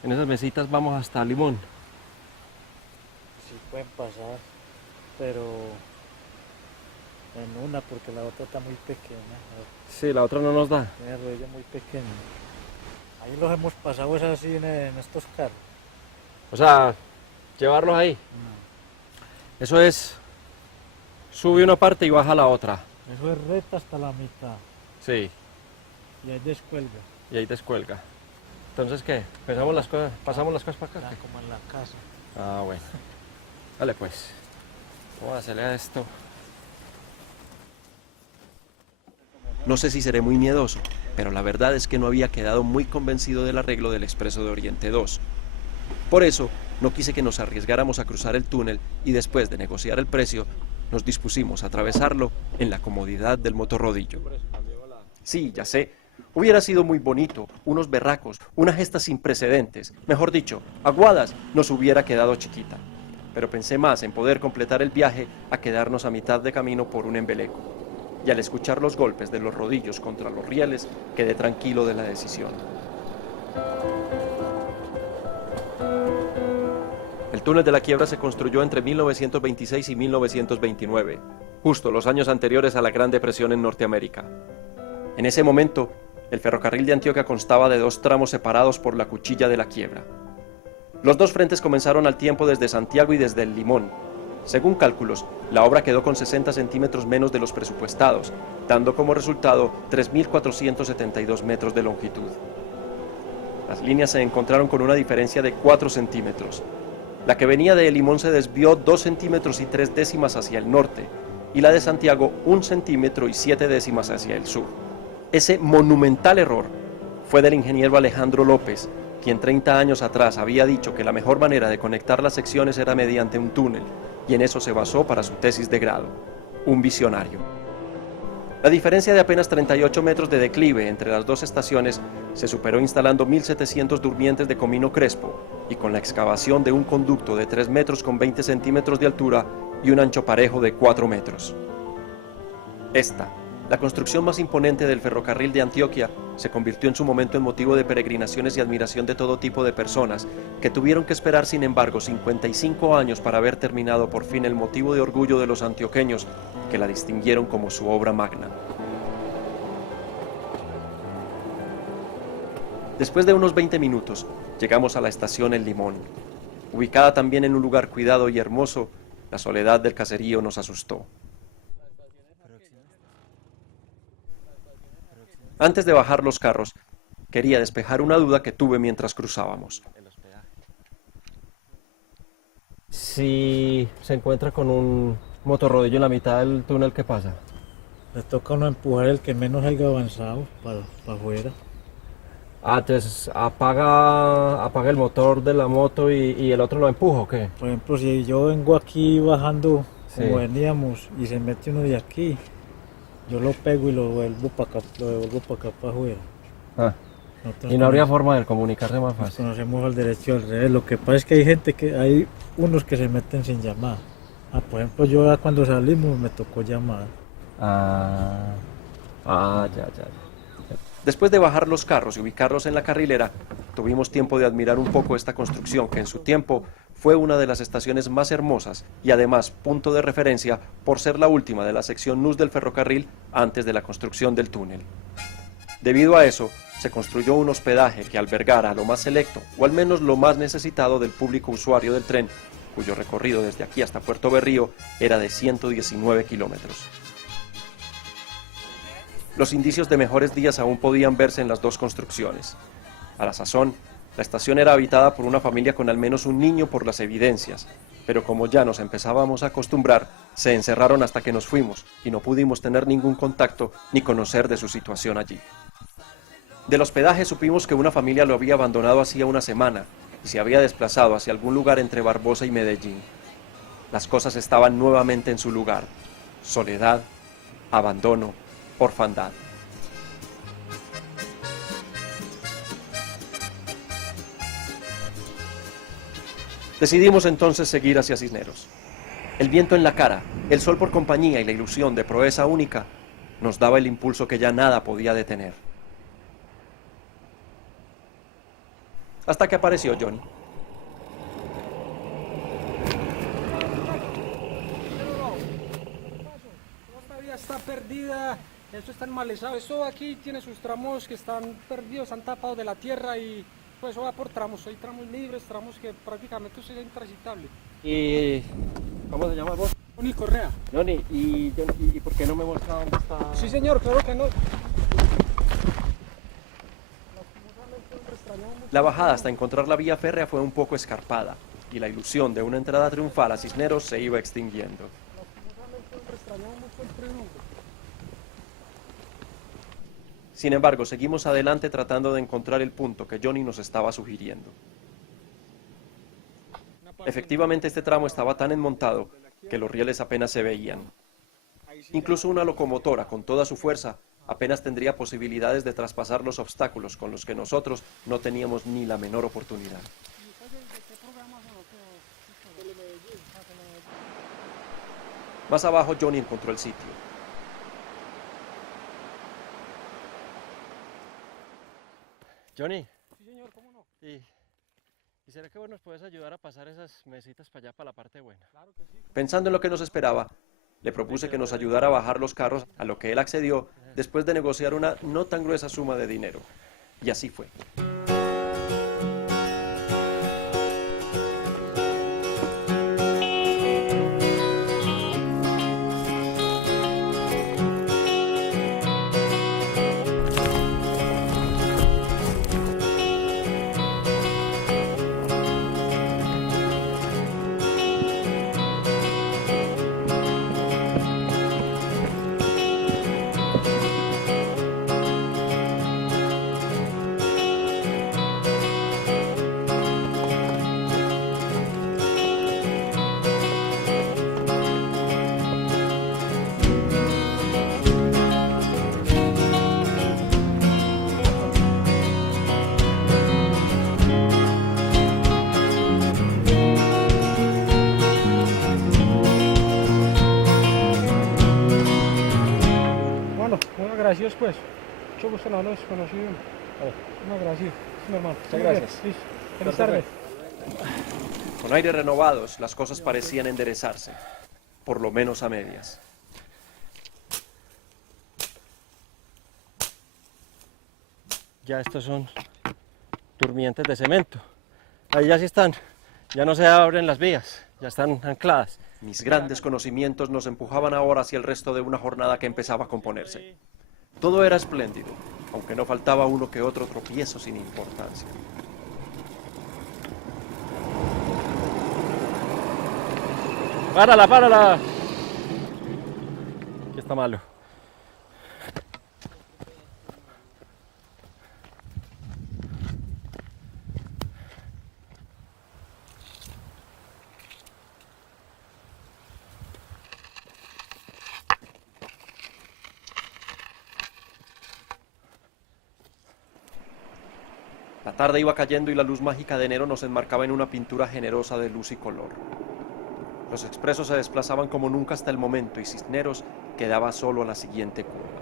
mesitas vamos hasta Limón. Sí pueden pasar, pero en una porque la otra está muy pequeña. Sí, la otra no nos da. Tiene rodillo muy pequeño. Ahí los hemos pasado es así en estos carros. O sea, llevarlos ahí. No. Eso es, sube una parte y baja la otra. Eso es recta hasta la mitad. Sí. Y ahí descuelga. Y ahí descuelga. Entonces, ¿qué? ¿Pasamos las cosas para acá? Ya, como en la casa. Ah, bueno. Dale, pues. Vamos a hacerle a esto. No sé si seré muy miedoso, pero la verdad es que no había quedado muy convencido del arreglo del Expreso de Oriente 2. Por eso, no quise que nos arriesgáramos a cruzar el túnel y después de negociar el precio, nos dispusimos a atravesarlo en la comodidad del motorrodillo. Sí, ya sé, hubiera sido muy bonito, unos berracos, una gesta sin precedentes, mejor dicho, Aguadas nos hubiera quedado chiquita. Pero pensé más en poder completar el viaje a quedarnos a mitad de camino por un embeleco. Y al escuchar los golpes de los rodillos contra los rieles, quedé tranquilo de la decisión. El túnel de la quiebra se construyó entre 1926 y 1929, justo los años anteriores a la Gran Depresión en Norteamérica. En ese momento, el ferrocarril de Antioquia constaba de 2 tramos separados por la cuchilla de la quiebra. Los 2 frentes comenzaron al tiempo desde Santiago y desde El Limón. Según cálculos, la obra quedó con 60 centímetros menos de los presupuestados, dando como resultado 3.472 metros de longitud. Las líneas se encontraron con una diferencia de 4 centímetros. La que venía de El Limón se desvió 2 centímetros y 3 décimas hacia el norte, y la de Santiago 1 centímetro y 7 décimas hacia el sur. Ese monumental error fue del ingeniero Alejandro López, quien 30 años atrás había dicho que la mejor manera de conectar las secciones era mediante un túnel, y en eso se basó para su tesis de grado. Un visionario. La diferencia de apenas 38 metros de declive entre las 2 estaciones se superó instalando 1.700 durmientes de comino crespo y con la excavación de un conducto de 3 metros con 20 centímetros de altura y un ancho parejo de 4 metros. Esta La construcción más imponente del ferrocarril de Antioquia se convirtió en su momento en motivo de peregrinaciones y admiración de todo tipo de personas, que tuvieron que esperar, sin embargo, 55 años para haber terminado por fin el motivo de orgullo de los antioqueños, que la distinguieron como su obra magna. Después de unos 20 minutos, llegamos a la estación El Limón. Ubicada también en un lugar cuidado y hermoso, la soledad del caserío nos asustó. Antes de bajar los carros, quería despejar una duda que tuve mientras cruzábamos. Si se encuentra con un motorrodillo en la mitad del túnel, ¿qué pasa? Le toca a uno empujar el que menos haya avanzado para afuera. Ah, entonces apaga el motor de la moto y el otro lo empuja, ¿o qué? Por ejemplo, si yo vengo aquí bajando Sí. como veníamos y se mete uno de aquí, yo lo pego y lo devuelvo para acá, para afuera. Ah. Nosotros Y no habría forma de comunicarse más fácil. conocemos al derecho y al revés. Lo que pasa es que hay unos que se meten sin llamar. Por ejemplo, yo ya cuando salimos me tocó llamar. Ya. Después de bajar los carros y ubicarlos en la carrilera, tuvimos tiempo de admirar un poco esta construcción que en su tiempo fue una de las estaciones más hermosas y además punto de referencia por ser la última de la sección NUS del ferrocarril antes de la construcción del túnel. Debido a eso, se construyó un hospedaje que albergara a lo más selecto, o al menos lo más necesitado del público usuario del tren, cuyo recorrido desde aquí hasta Puerto Berrío era de 119 kilómetros. Los indicios de mejores días aún podían verse en las dos construcciones. A la sazón, la estación era habitada por una familia con al menos un niño por las evidencias, pero como ya nos empezábamos a acostumbrar, se encerraron hasta que nos fuimos y no pudimos tener ningún contacto ni conocer de su situación allí. Del hospedaje supimos que una familia lo había abandonado hacía una semana y se había desplazado hacia algún lugar entre Barbosa y Medellín. Las cosas estaban nuevamente en su lugar: soledad, abandono, orfandad. Decidimos entonces seguir hacia Cisneros. El viento en la cara, el sol por compañía y la ilusión de proeza única nos daba el impulso que ya nada podía detener. Hasta que apareció Johnny. Esta vía está perdida, esto está enmalezado, esto aquí tiene sus tramos que están perdidos, están tapados de la tierra y pues eso va por tramos, hay tramos libres, tramos que prácticamente es intransitable. ¿Y cómo se llama vos? Johnny Correa. Johnny, ¿y por qué no me muestra dónde está? Sí señor, claro que no. La bajada hasta encontrar la vía férrea fue un poco escarpada y la ilusión de una entrada triunfal a Cisneros se iba extinguiendo. Sin embargo, seguimos adelante tratando de encontrar el punto que Johnny nos estaba sugiriendo. Efectivamente, este tramo estaba tan enmontado que los rieles apenas se veían. Incluso una locomotora con toda su fuerza apenas tendría posibilidades de traspasar los obstáculos con los que nosotros no teníamos ni la menor oportunidad. Más abajo, Johnny encontró el sitio. Johnny. Sí señor, ¿cómo no? ¿Y será que vos nos puedes ayudar a pasar esas mesitas para allá, para la parte buena? Claro que sí. Pensando en lo que nos esperaba, le propuse que nos ayudara a bajar los carros, a lo que él accedió después de negociar una no tan gruesa suma de dinero. Y así fue. después. Mucho gusto en habernos conocido. No, gracias. Sí, mi hermano. Muchas gracias. Listo. Feliz tarde. Con aires renovados, las cosas parecían enderezarse, por lo menos a medias. Ya estos son durmientes de cemento. Ahí ya sí están, ya no se abren las vías, ya están ancladas. Mis grandes conocimientos nos empujaban ahora hacia el resto de una jornada que empezaba a componerse. Todo era espléndido, aunque no faltaba uno que otro tropiezo sin importancia. ¡Párala, párala! Aquí está malo. La tarde iba cayendo y la luz mágica de enero nos enmarcaba en una pintura generosa de luz y color. Los expresos se desplazaban como nunca hasta el momento y Cisneros quedaba solo a la siguiente curva.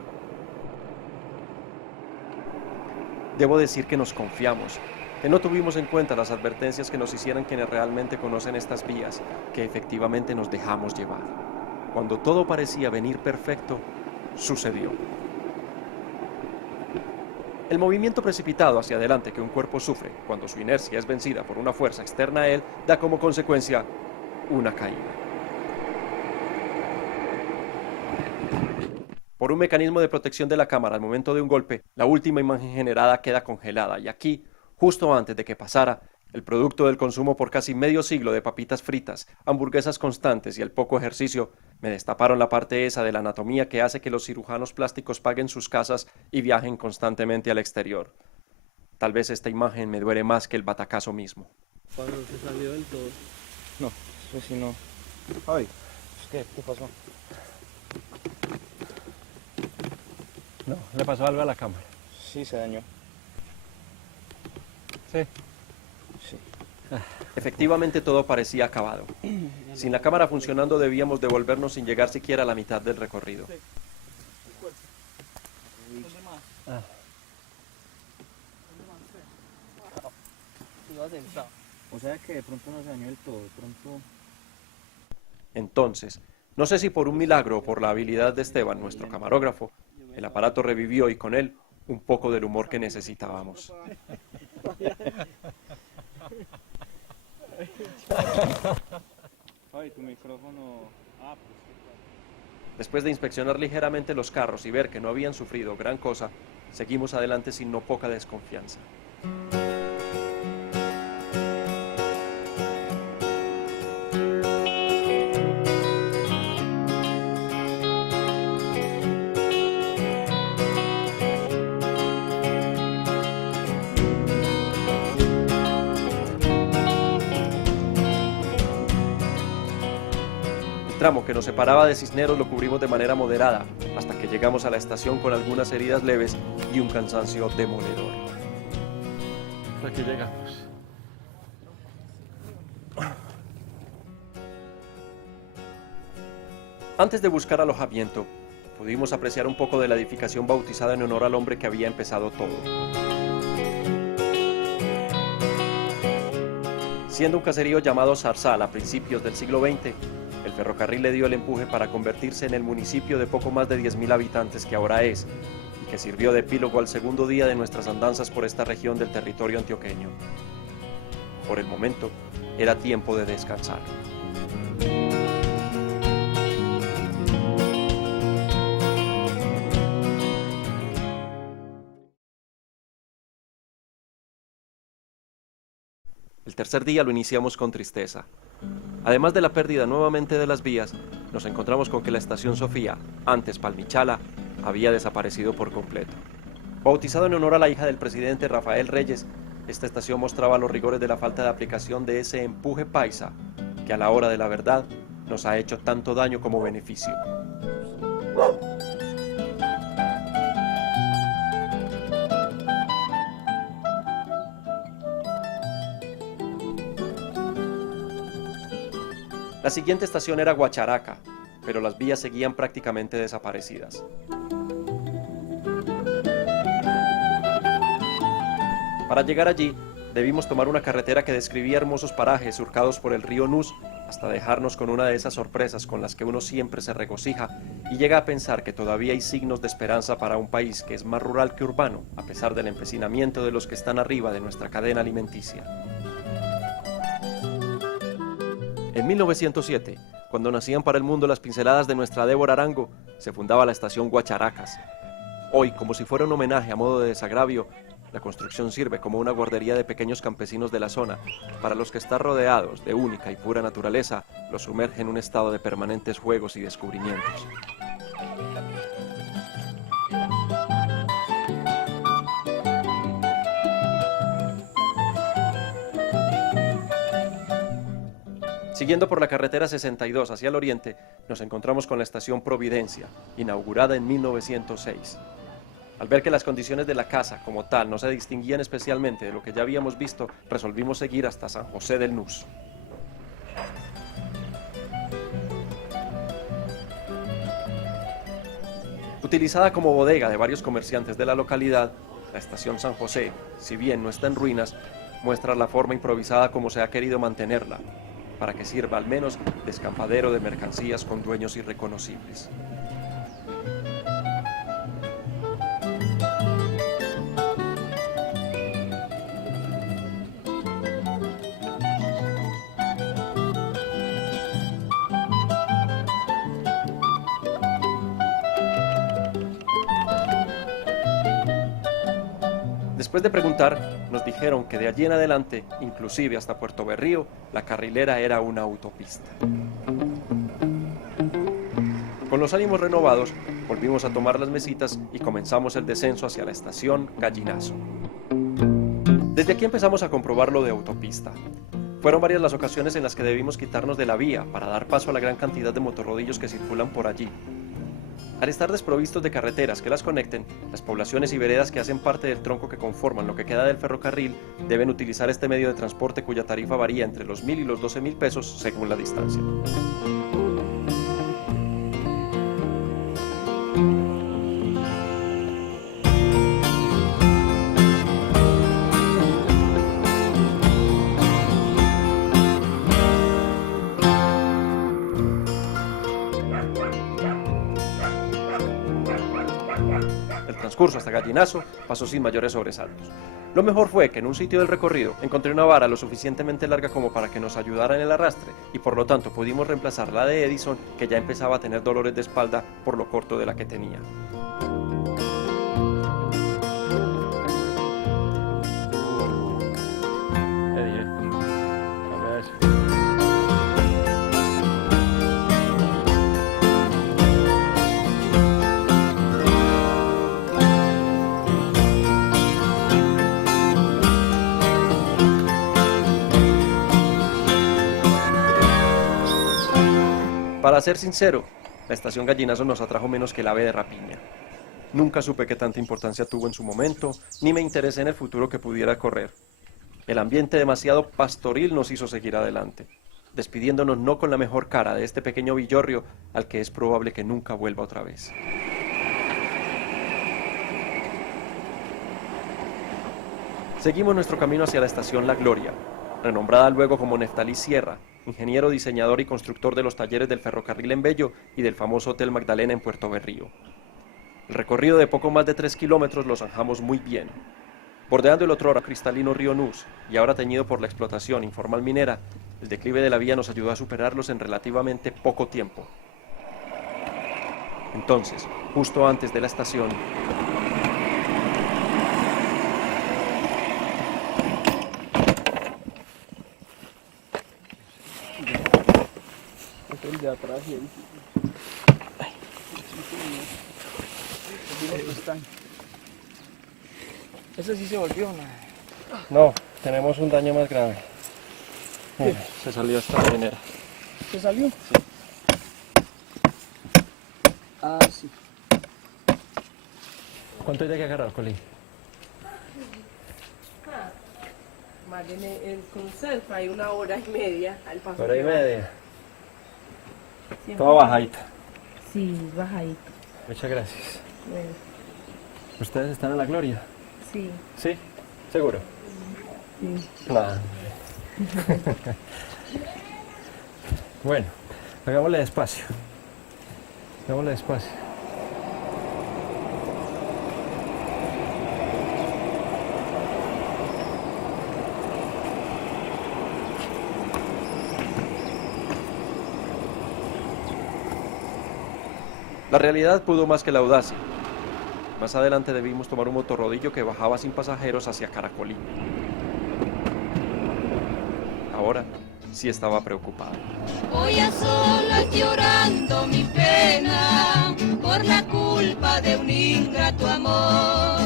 Debo decir que nos confiamos, que no tuvimos en cuenta las advertencias que nos hicieran quienes realmente conocen estas vías, que efectivamente nos dejamos llevar. Cuando todo parecía venir perfecto, sucedió. El movimiento precipitado hacia adelante que un cuerpo sufre cuando su inercia es vencida por una fuerza externa a él da como consecuencia una caída. Por un mecanismo de protección de la cámara al momento de un golpe, la última imagen generada queda congelada y aquí, justo antes de que pasara, el producto del consumo por casi medio siglo de papitas fritas, hamburguesas constantes y el poco ejercicio, me destaparon la parte esa de la anatomía que hace que los cirujanos plásticos paguen sus casas y viajen constantemente al exterior. Tal vez esta imagen me duele más que el batacazo mismo. ¿Cuándo se salió del todo? No, eso sí no. Ay, ¿Qué pasó? No, le pasó algo a la cámara. Sí, se dañó. Sí. Sí. Efectivamente todo parecía acabado. Sin la cámara funcionando debíamos devolvernos sin llegar siquiera a la mitad del recorrido. O sea que de pronto no se dañó del todo, de pronto... Entonces, no sé si por un milagro o por la habilidad de Esteban, nuestro camarógrafo, el aparato revivió y con él un poco del humor que necesitábamos. Ay, tu micrófono... Después de inspeccionar ligeramente los carros y ver que no habían sufrido gran cosa, seguimos adelante sin no poca desconfianza. El tramo que nos separaba de Cisneros lo cubrimos de manera moderada, hasta que llegamos a la estación con algunas heridas leves y un cansancio demoledor. Aquí llegamos. Antes de buscar alojamiento, pudimos apreciar un poco de la edificación bautizada en honor al hombre que había empezado todo. Siendo un caserío llamado Zarzal a principios del siglo XX, el ferrocarril le dio el empuje para convertirse en el municipio de poco más de 10.000 habitantes que ahora es, y que sirvió de epílogo al segundo día de nuestras andanzas por esta región del territorio antioqueño. Por el momento, era tiempo de descansar. El tercer día lo iniciamos con tristeza. Además de la pérdida nuevamente de las vías, nos encontramos con que la estación Sofía, antes Palmichala, había desaparecido por completo. Bautizado en honor a la hija del presidente Rafael Reyes, esta estación mostraba los rigores de la falta de aplicación de ese empuje paisa, que a la hora de la verdad nos ha hecho tanto daño como beneficio. La siguiente estación era Guacharaca, pero las vías seguían prácticamente desaparecidas. Para llegar allí, debimos tomar una carretera que describía hermosos parajes surcados por el río Nus, hasta dejarnos con una de esas sorpresas con las que uno siempre se regocija y llega a pensar que todavía hay signos de esperanza para un país que es más rural que urbano, a pesar del empecinamiento de los que están arriba de nuestra cadena alimenticia. En 1907, cuando nacían para el mundo las pinceladas de nuestra Débora Arango, se fundaba la estación Guacharacas. Hoy, como si fuera un homenaje a modo de desagravio, la construcción sirve como una guardería de pequeños campesinos de la zona, para los que estar rodeados de única y pura naturaleza los sumerge en un estado de permanentes juegos y descubrimientos. Siguiendo por la carretera 62 hacia el oriente, nos encontramos con la estación Providencia, inaugurada en 1906. Al ver que las condiciones de la casa como tal no se distinguían especialmente de lo que ya habíamos visto, resolvimos seguir hasta San José del Nus. Utilizada como bodega de varios comerciantes de la localidad, la estación San José, si bien no está en ruinas, muestra la forma improvisada como se ha querido mantenerla, para que sirva al menos de escampadero de mercancías con dueños irreconocibles. Después de preguntar, nos dijeron que de allí en adelante, inclusive hasta Puerto Berrío, la carrilera era una autopista. Con los ánimos renovados, volvimos a tomar las mesitas y comenzamos el descenso hacia la estación Gallinazo. Desde aquí empezamos a comprobar lo de autopista. Fueron varias las ocasiones en las que debimos quitarnos de la vía para dar paso a la gran cantidad de motorrodillos que circulan por allí. Al estar desprovistos de carreteras que las conecten, las poblaciones y veredas que hacen parte del tronco que conforman lo que queda del ferrocarril deben utilizar este medio de transporte cuya tarifa varía entre los 1.000 y los 12.000 pesos según la distancia. El transcurso hasta Gallinazo pasó sin mayores sobresaltos. Lo mejor fue que en un sitio del recorrido encontré una vara lo suficientemente larga como para que nos ayudara en el arrastre y por lo tanto pudimos reemplazar la de Edison, que ya empezaba a tener dolores de espalda por lo corto de la que tenía. Para ser sincero, la estación Gallinazo nos atrajo menos que el ave de rapiña. Nunca supe qué tanta importancia tuvo en su momento, ni me interesé en el futuro que pudiera correr. El ambiente demasiado pastoril nos hizo seguir adelante, despidiéndonos no con la mejor cara de este pequeño villorrio al que es probable que nunca vuelva otra vez. Seguimos nuestro camino hacia la estación La Gloria, renombrada luego como Neftalí Sierra, ingeniero, diseñador y constructor de los talleres del ferrocarril en Bello y del famoso Hotel Magdalena en Puerto Berrío. El recorrido de poco más de 3 kilómetros lo zanjamos muy bien. Bordeando el otrora cristalino río Nus y ahora teñido por la explotación informal minera, el declive de la vía nos ayudó a superarlos en relativamente poco tiempo. Entonces, justo antes de la estación, El de atrás y ahí. Ese sí se volvió, No, tenemos un daño más grave. Mira, se salió esta minera. ¿Se salió? Sí. Ah, sí. ¿Cuánto hay de que agarrar, Coli? Más bien el concepto hay 1 hora y media al paso. Hora y media. Siempre. Todo bajadita. Sí, bajadito. Muchas gracias. Bueno, ¿Ustedes están en La Gloria? sí. ¿Sí? ¿Seguro? Nada. Bueno, hagámosle despacio. Hagámosle despacio. La realidad pudo más que la audacia. Más adelante debimos tomar un motorrodillo que bajaba sin pasajeros hacia Caracolí. Ahora sí estaba preocupada. Voy a solas llorando mi pena por la culpa de un ingrato amor,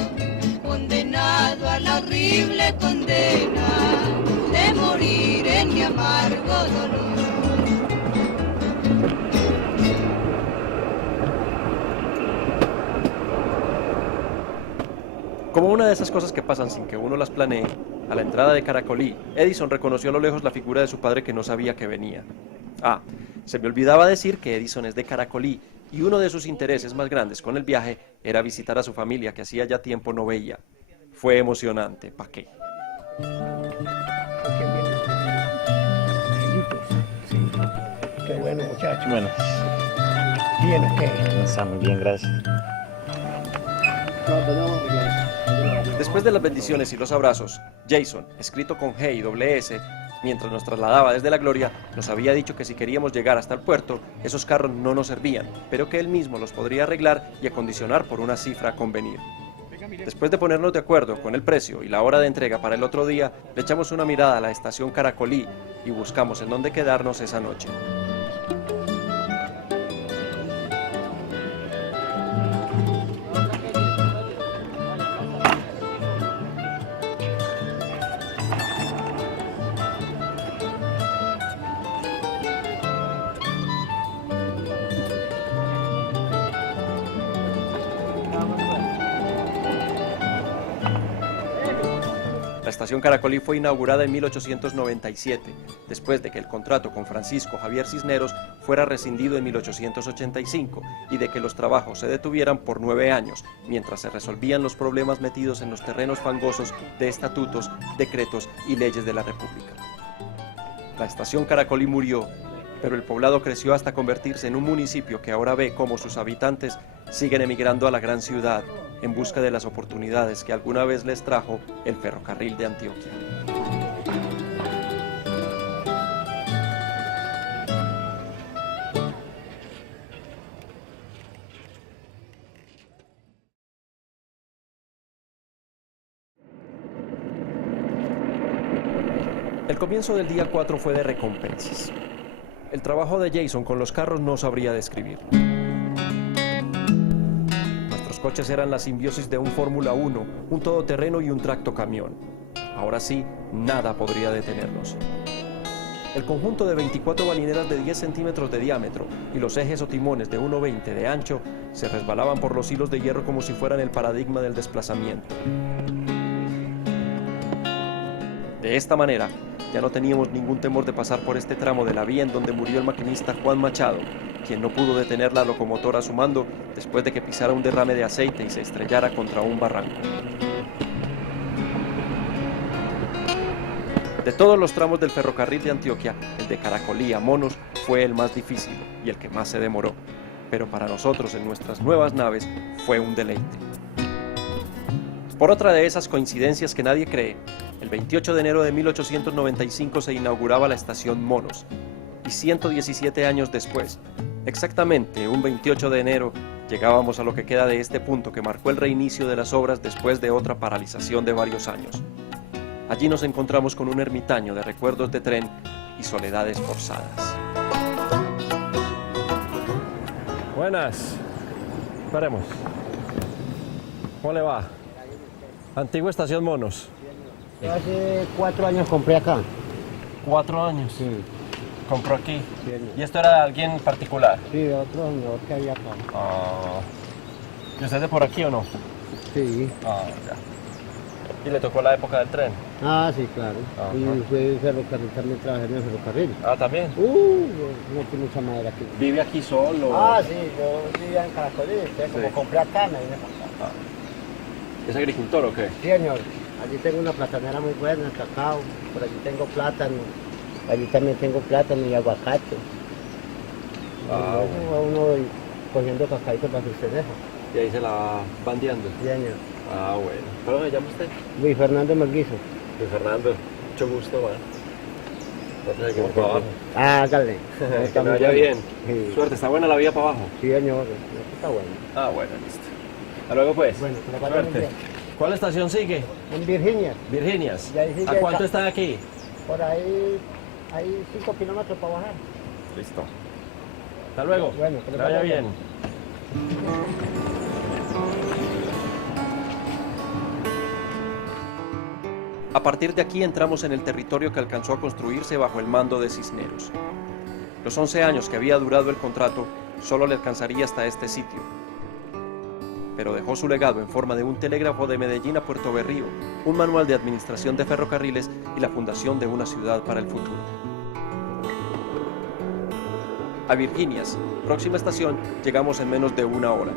condenado a la horrible condena de morir en mi amargo dolor. Como una de esas cosas que pasan sin que uno las planee, a la entrada de Caracolí, Edison reconoció a lo lejos la figura de su padre que no sabía que venía. Ah, se me olvidaba decir que Edison es de Caracolí y uno de sus intereses más grandes con el viaje era visitar a su familia que hacía ya tiempo no veía. Fue emocionante, ¿pa' qué? Qué bueno, muchachos. Bueno. Bien, ¿qué? Está muy bien, gracias. Después de las bendiciones y los abrazos, Jason, escrito con G y doble S, mientras nos trasladaba desde La Gloria, nos había dicho que si queríamos llegar hasta el puerto, esos carros no nos servían, pero que él mismo los podría arreglar y acondicionar por una cifra a convenir. Después de ponernos de acuerdo con el precio y la hora de entrega para el otro día, le echamos una mirada a la estación Caracolí y buscamos en dónde quedarnos esa noche. La estación Caracolí fue inaugurada en 1897, después de que el contrato con Francisco Javier Cisneros fuera rescindido en 1885 y de que los trabajos se detuvieran por 9 años, mientras se resolvían los problemas metidos en los terrenos fangosos de estatutos, decretos y leyes de la República. La estación Caracolí murió, pero el poblado creció hasta convertirse en un municipio que ahora ve cómo sus habitantes siguen emigrando a la gran ciudad en busca de las oportunidades que alguna vez les trajo el ferrocarril de Antioquia. El comienzo del día 4 fue de recompensas. El trabajo de Jason con los carros no sabría describir. Nuestros coches eran la simbiosis de un Fórmula 1, un todoterreno y un tractocamión. Ahora sí, nada podría detenernos. El conjunto de 24 balineras de 10 centímetros de diámetro y los ejes o timones de 1,20 de ancho se resbalaban por los hilos de hierro como si fueran el paradigma del desplazamiento. De esta manera, ya no teníamos ningún temor de pasar por este tramo de la vía en donde murió el maquinista Juan Machado, quien no pudo detener la locomotora a su mando después de que pisara un derrame de aceite y se estrellara contra un barranco. De todos los tramos del ferrocarril de Antioquia, el de Caracolí a Monos fue el más difícil y el que más se demoró, pero para nosotros en nuestras nuevas naves fue un deleite. Por otra de esas coincidencias que nadie cree, el 28 de enero de 1895 se inauguraba la estación Monos, y 117 años después, exactamente un 28 de enero, llegábamos a lo que queda de este punto que marcó el reinicio de las obras después de otra paralización de varios años. Allí nos encontramos con un ermitaño de recuerdos de tren y soledades forzadas. Buenas. Paremos. ¿Cómo le va? Antigua estación Monos. Hace 4 años compré acá. 4 años. Sí. Compró aquí. Sí. ¿Y esto era de alguien particular? Sí, de otro señor que había acá. Ah. ¿Y usted es de por aquí o no? Sí. Ah, ya. ¿Y le tocó la época del tren? Ah, sí, claro. Ajá. Y fue ferrocarril, también trabajé en el ferrocarril. Ah, ¿también? No tiene mucha madera aquí. ¿Vive aquí solo? Ah, sí, yo vivía en Caracolí, entonces como Sí. compré acá me vine para acá. ¿Es agricultor o qué? Sí, señor. Allí tengo una platanera muy buena, cacao, por allí tengo plátano, allí también tengo plátano y aguacate. Wow. Y luego uno cogiendo cacaíto para sus cenizas. Y ahí se la va bandeando. Sí, señor. Ah, bueno. ¿Cómo se llama usted? Luis Fernando Melguizo. Luis Fernando, mucho gusto, man. Entonces, que para abajo. Hágale. Que me vaya bien. Sí. Suerte, ¿está buena la vía para abajo? Sí, señor, está bueno. Ah, bueno, listo. Hasta luego, pues. Bueno, que la pasen muy Suerte. bien. ¿Cuál estación sigue? En Virginia. Virginias. Y ahí sigue ¿A cuánto acá. está de aquí? Por ahí hay 5 kilómetros para bajar. Listo. Hasta luego. Bueno, que que le vaya vaya bien. bien. A partir de aquí entramos en el territorio que alcanzó a construirse bajo el mando de Cisneros. Los 11 años que había durado el contrato solo le alcanzaría hasta este sitio, pero dejó su legado en forma de un telégrafo de Medellín a Puerto Berrío, un manual de administración de ferrocarriles y la fundación de una ciudad para el futuro. A Virginias, próxima estación, llegamos en menos de una hora.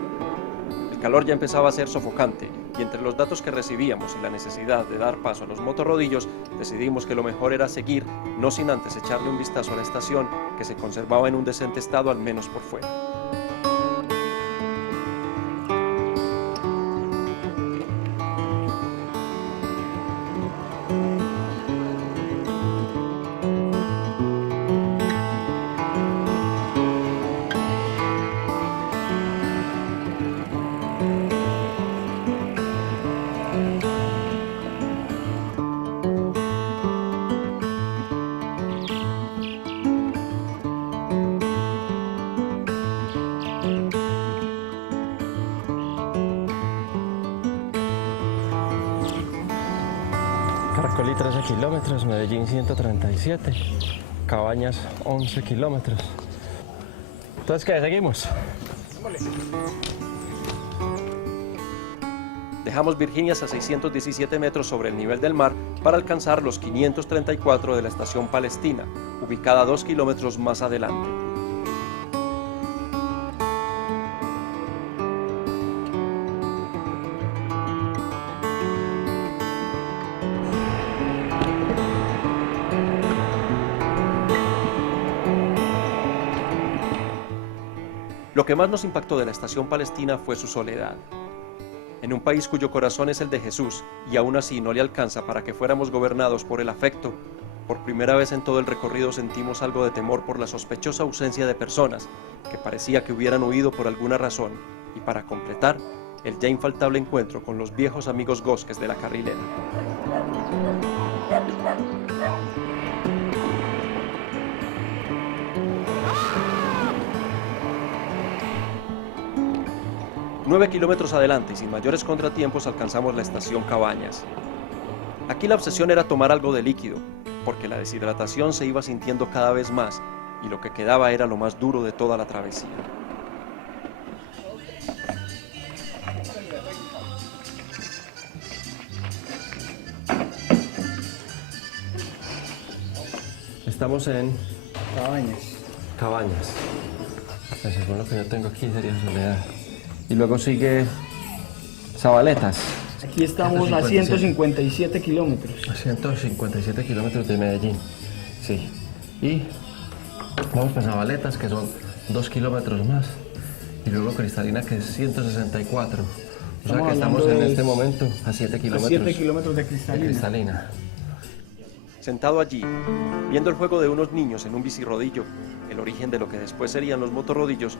El calor ya empezaba a ser sofocante y entre los datos que recibíamos y la necesidad de dar paso a los motorrodillos, decidimos que lo mejor era seguir, no sin antes echarle un vistazo a la estación que se conservaba en un decente estado al menos por fuera. Caracolí 13 kilómetros, Medellín 137, Cabañas 11 kilómetros. Entonces, ¿qué? ¿Seguimos? Dejamos Virginias a 617 metros sobre el nivel del mar para alcanzar los 534 de la estación Palestina, ubicada 2 kilómetros más adelante. Lo que más nos impactó de la estación Palestina fue su soledad. En un país cuyo corazón es el de Jesús y aún así no le alcanza para que fuéramos gobernados por el afecto, por primera vez en todo el recorrido sentimos algo de temor por la sospechosa ausencia de personas que parecía que hubieran huido por alguna razón y para completar, el ya infaltable encuentro con los viejos amigos gosques de la carrilera. Nueve kilómetros adelante y sin mayores contratiempos alcanzamos la estación Cabañas. Aquí la obsesión era tomar algo de líquido, porque la deshidratación se iba sintiendo cada vez más y lo que quedaba era lo más duro de toda la travesía. Estamos en Cabañas. Cabañas. Pues según lo que yo tengo aquí sería Soledad. Y luego sigue Zabaletas. Aquí estamos a 157 kilómetros. A 157 kilómetros de Medellín. Sí. Y vamos para Zabaletas, que son 2 kilómetros más. Y luego Cristalina, que es 164. O sea que estamos en este momento a 7 kilómetros. 7 kilómetros de Cristalina. Sentado allí, viendo el juego de unos niños en un bicirrodillo, el origen de lo que después serían los motorrodillos,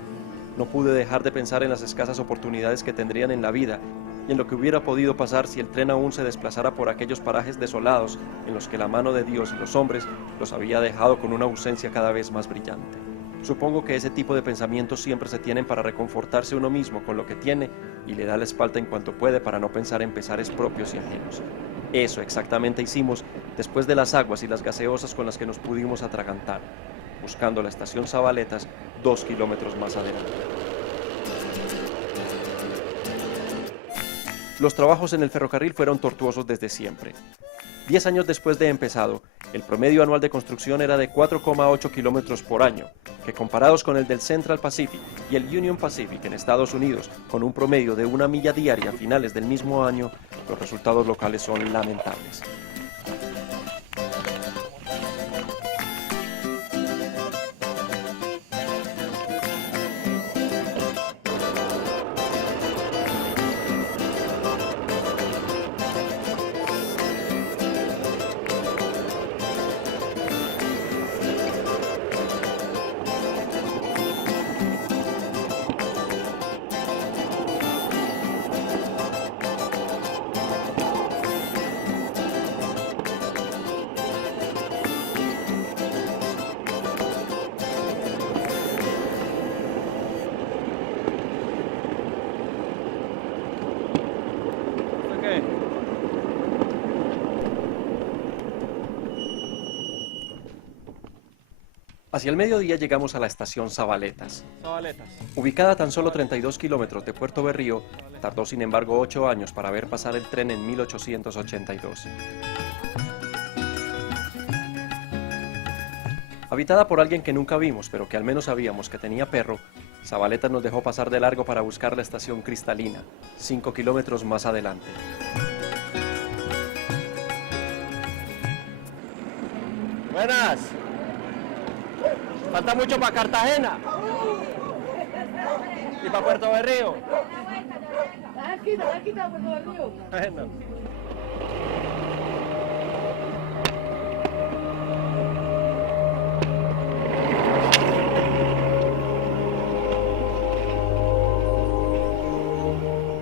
no pude dejar de pensar en las escasas oportunidades que tendrían en la vida y en lo que hubiera podido pasar si el tren aún se desplazara por aquellos parajes desolados en los que la mano de Dios y los hombres los había dejado con una ausencia cada vez más brillante. Supongo que ese tipo de pensamientos siempre se tienen para reconfortarse uno mismo con lo que tiene y le da la espalda en cuanto puede para no pensar en pesares propios y ajenos. Eso exactamente hicimos después de las aguas y las gaseosas con las que nos pudimos atragantar, buscando la estación Zabaletas 2 kilómetros más adelante. Los trabajos en el ferrocarril fueron tortuosos desde siempre. 10 años después de empezado, el promedio anual de construcción era de 4,8 kilómetros por año, que comparados con el del Central Pacific y el Union Pacific en Estados Unidos, con un promedio de 1 milla diaria a finales del mismo año, Los resultados locales son lamentables. Hacia el mediodía llegamos a la estación Zabaletas. Ubicada a tan solo 32 kilómetros de Puerto Berrío, tardó sin embargo 8 años para ver pasar el tren en 1882. Habitada por alguien que nunca vimos, pero que al menos sabíamos que tenía perro, Zabaletas nos dejó pasar de largo para buscar la estación Cristalina, 5 kilómetros más adelante. Buenas. Falta mucho para Cartagena y para Puerto Berrío. Aquí está Puerto Berrío. Bueno.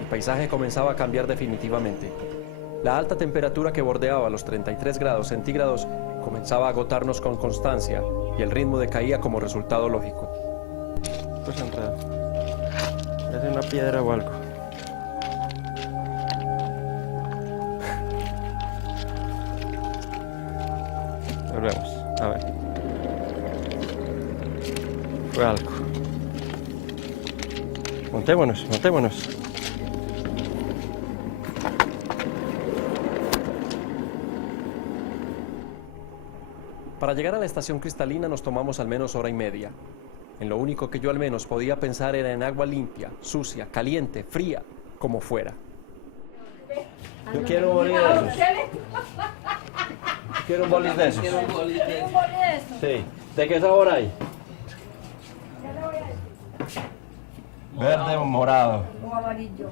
El paisaje comenzaba a cambiar definitivamente. La alta temperatura que bordeaba los 33 grados centígrados comenzaba a agotarnos con constancia y el ritmo decaía como resultado lógico. Pues entrada. Es una piedra o algo. Volvemos. A ver. Fue algo. Montémonos, montémonos. Para llegar a la estación Cristalina nos tomamos al menos hora y media. En lo único que yo al menos podía pensar era en agua limpia, sucia, caliente, fría, como fuera. Yo quiero un bolis de esos. Quiero un bolis de esos. Sí. ¿De qué sabor hay? Verde o morado. O amarillo.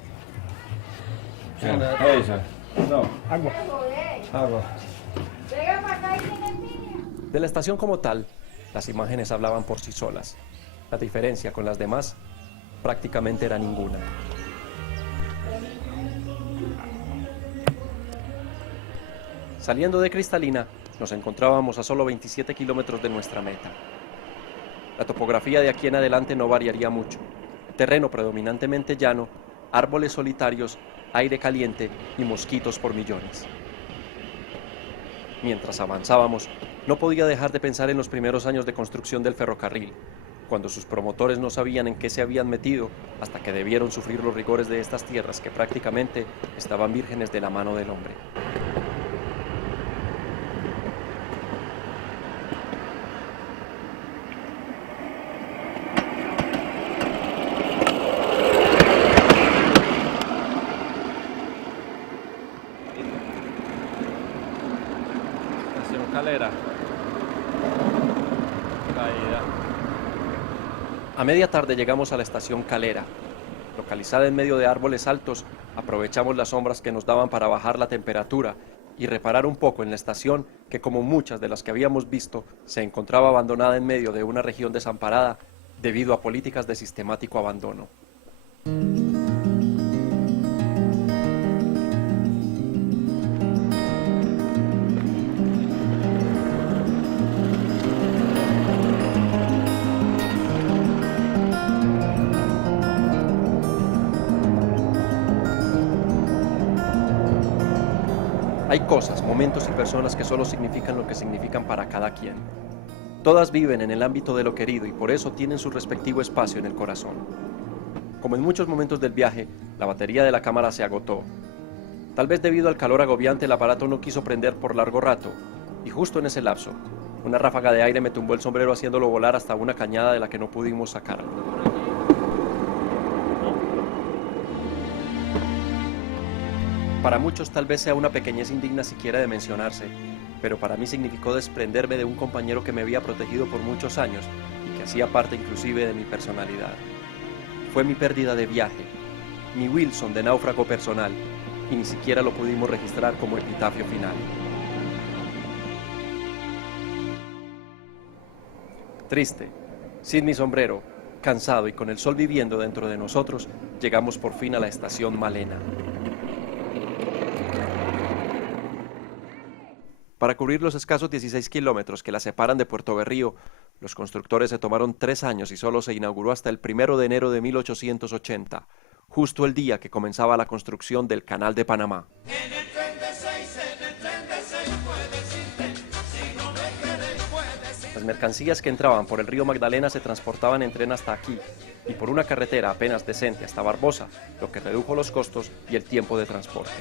Eso. No. Agua. Agua. Venga para acá y tiene piña. De la estación como tal, las imágenes hablaban por sí solas. La diferencia con las demás prácticamente era ninguna. Saliendo de Cristalina, nos encontrábamos a solo 27 kilómetros de nuestra meta. La topografía de aquí en adelante no variaría mucho. Terreno predominantemente llano, árboles solitarios, aire caliente y mosquitos por millones. Mientras avanzábamos, no podía dejar de pensar en los primeros años de construcción del ferrocarril, cuando sus promotores no sabían en qué se habían metido hasta que debieron sufrir los rigores de estas tierras que prácticamente estaban vírgenes de la mano del hombre. Calera. Caída. A media tarde llegamos a la estación Calera. Localizada en medio de árboles altos, aprovechamos las sombras que nos daban para bajar la temperatura y reparar un poco en la estación que, como muchas de las que habíamos visto, se encontraba abandonada en medio de una región desamparada debido a políticas de sistemático abandono. Hay cosas, momentos y personas que solo significan lo que significan para cada quien. Todas viven en el ámbito de lo querido y por eso tienen su respectivo espacio en el corazón. Como en muchos momentos del viaje, la batería de la cámara se agotó. Tal vez debido al calor agobiante el aparato no quiso prender por largo rato, y justo en ese lapso, una ráfaga de aire me tumbó el sombrero haciéndolo volar hasta una cañada de la que no pudimos sacarlo. Para muchos tal vez sea una pequeñez indigna siquiera de mencionarse, pero para mí significó desprenderme de un compañero que me había protegido por muchos años y que hacía parte inclusive de mi personalidad. Fue mi pérdida de viaje, mi Wilson de náufrago personal, y ni siquiera lo pudimos registrar como epitafio final. Triste, sin mi sombrero, cansado y con el sol viviendo dentro de nosotros, llegamos por fin a la estación Malena. Para cubrir los escasos 16 kilómetros que la separan de Puerto Berrío, los constructores se tomaron 3 años y solo se inauguró hasta el 1 de enero de 1880, justo el día que comenzaba la construcción del Canal de Panamá. Las mercancías que entraban por el río Magdalena se transportaban en tren hasta aquí y por una carretera apenas decente hasta Barbosa, lo que redujo los costos y el tiempo de transporte.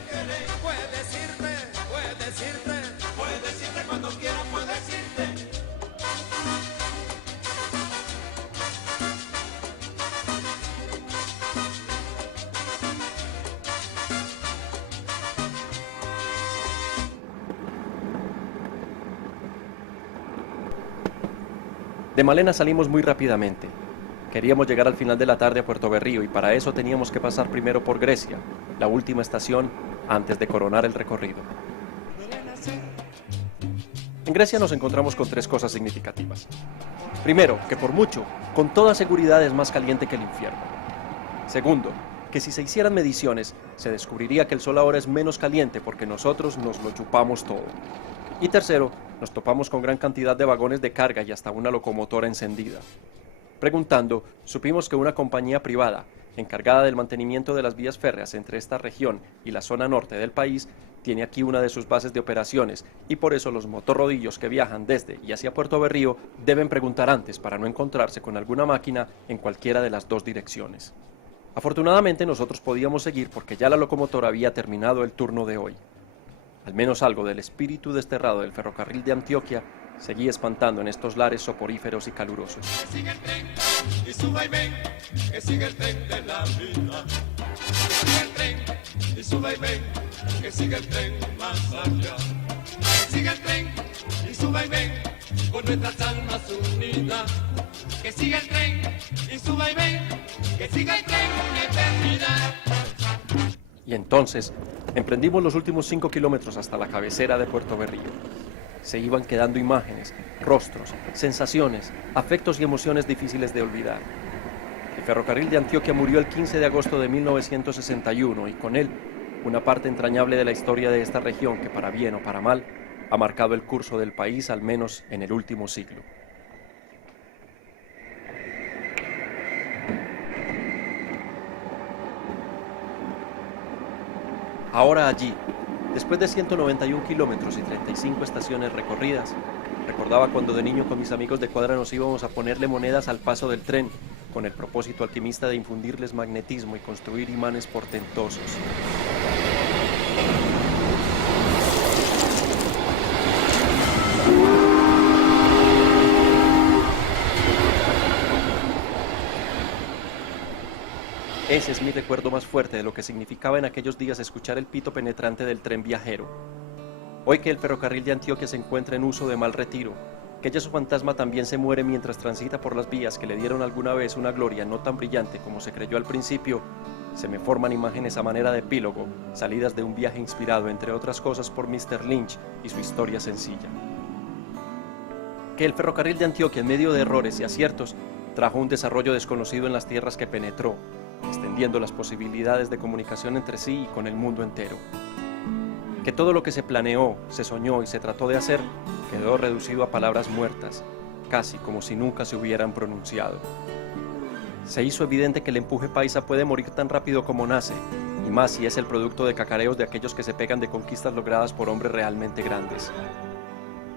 De Malena salimos muy rápidamente. Queríamos llegar al final de la tarde a Puerto Berrío y para eso teníamos que pasar primero por Grecia, la última estación antes de coronar el recorrido. En Grecia nos encontramos con 3 cosas significativas. Primero, que por mucho, con toda seguridad es más caliente que el infierno. Segundo, que si se hicieran mediciones, se descubriría que el sol ahora es menos caliente porque nosotros nos lo chupamos todo. Y tercero, nos topamos con gran cantidad de vagones de carga y hasta una locomotora encendida. Preguntando, supimos que una compañía privada, encargada del mantenimiento de las vías férreas entre esta región y la zona norte del país, tiene aquí una de sus bases de operaciones y por eso los motorrodillos que viajan desde y hacia Puerto Berrío deben preguntar antes para no encontrarse con alguna máquina en cualquiera de las 2 direcciones. Afortunadamente nosotros podíamos seguir porque ya la locomotora había terminado el turno de hoy. Al menos algo del espíritu desterrado del ferrocarril de Antioquia seguía espantando en estos lares soporíferos y calurosos. Que siga el tren y suba y ven, que siga el tren de la vida. Que siga el tren y suba y ven, que siga el tren más allá. Que siga el tren y suba y ven, con nuestras almas unidas. Que siga el tren y suba y ven, que siga el tren una eternidad. Y entonces, emprendimos los últimos 5 kilómetros hasta la cabecera de Puerto Berrío. Se iban quedando imágenes, rostros, sensaciones, afectos y emociones difíciles de olvidar. El ferrocarril de Antioquia murió el 15 de agosto de 1961 y con él, una parte entrañable de la historia de esta región que para bien o para mal, ha marcado el curso del país al menos en el último siglo. Ahora allí, después de 191 kilómetros y 35 estaciones recorridas, recordaba cuando de niño con mis amigos de cuadra nos íbamos a ponerle monedas al paso del tren, con el propósito alquimista de infundirles magnetismo y construir imanes portentosos. Ese es mi recuerdo más fuerte de lo que significaba en aquellos días escuchar el pito penetrante del tren viajero. Hoy que el ferrocarril de Antioquia se encuentra en uso de mal retiro, que ya su fantasma también se muere mientras transita por las vías que le dieron alguna vez una gloria no tan brillante como se creyó al principio, se me forman imágenes a manera de epílogo, salidas de un viaje inspirado, entre otras cosas, por Mr. Lynch y su historia sencilla. Que el ferrocarril de Antioquia, en medio de errores y aciertos, trajo un desarrollo desconocido en las tierras que penetró, extendiendo las posibilidades de comunicación entre sí y con el mundo entero. Que todo lo que se planeó, se soñó y se trató de hacer quedó reducido a palabras muertas, casi como si nunca se hubieran pronunciado. Se hizo evidente que el empuje paisa puede morir tan rápido como nace, y más si es el producto de cacareos de aquellos que se pegan de conquistas logradas por hombres realmente grandes.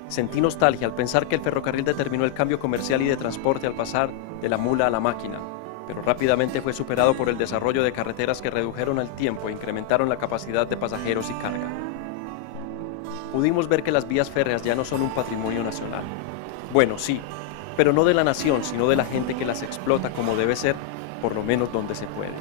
Sentí nostalgia al pensar que el ferrocarril determinó el cambio comercial y de transporte al pasar de la mula a la máquina, pero rápidamente fue superado por el desarrollo de carreteras que redujeron el tiempo e incrementaron la capacidad de pasajeros y carga. Pudimos ver que las vías férreas ya no son un patrimonio nacional. Bueno, sí, pero no de la nación, sino de la gente que las explota como debe ser, por lo menos donde se puede.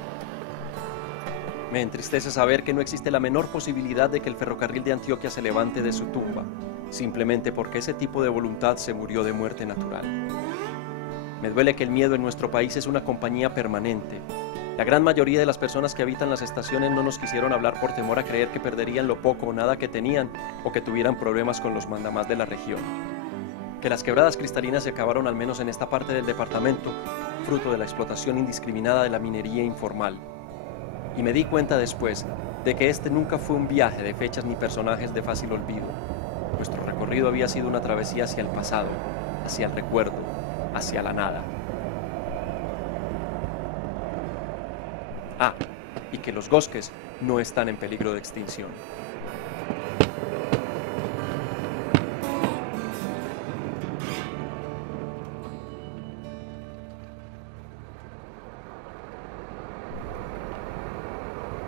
Me entristece saber que no existe la menor posibilidad de que el ferrocarril de Antioquia se levante de su tumba, simplemente porque ese tipo de voluntad se murió de muerte natural. Me duele que el miedo en nuestro país es una compañía permanente. La gran mayoría de las personas que habitan las estaciones no nos quisieron hablar por temor a creer que perderían lo poco o nada que tenían o que tuvieran problemas con los mandamás de la región. Que las quebradas cristalinas se acabaron al menos en esta parte del departamento, fruto de la explotación indiscriminada de la minería informal. Y me di cuenta después de que este nunca fue un viaje de fechas ni personajes de fácil olvido. Nuestro recorrido había sido una travesía hacia el pasado, hacia el recuerdo, hacia la nada. Ah, y que los bosques no están en peligro de extinción.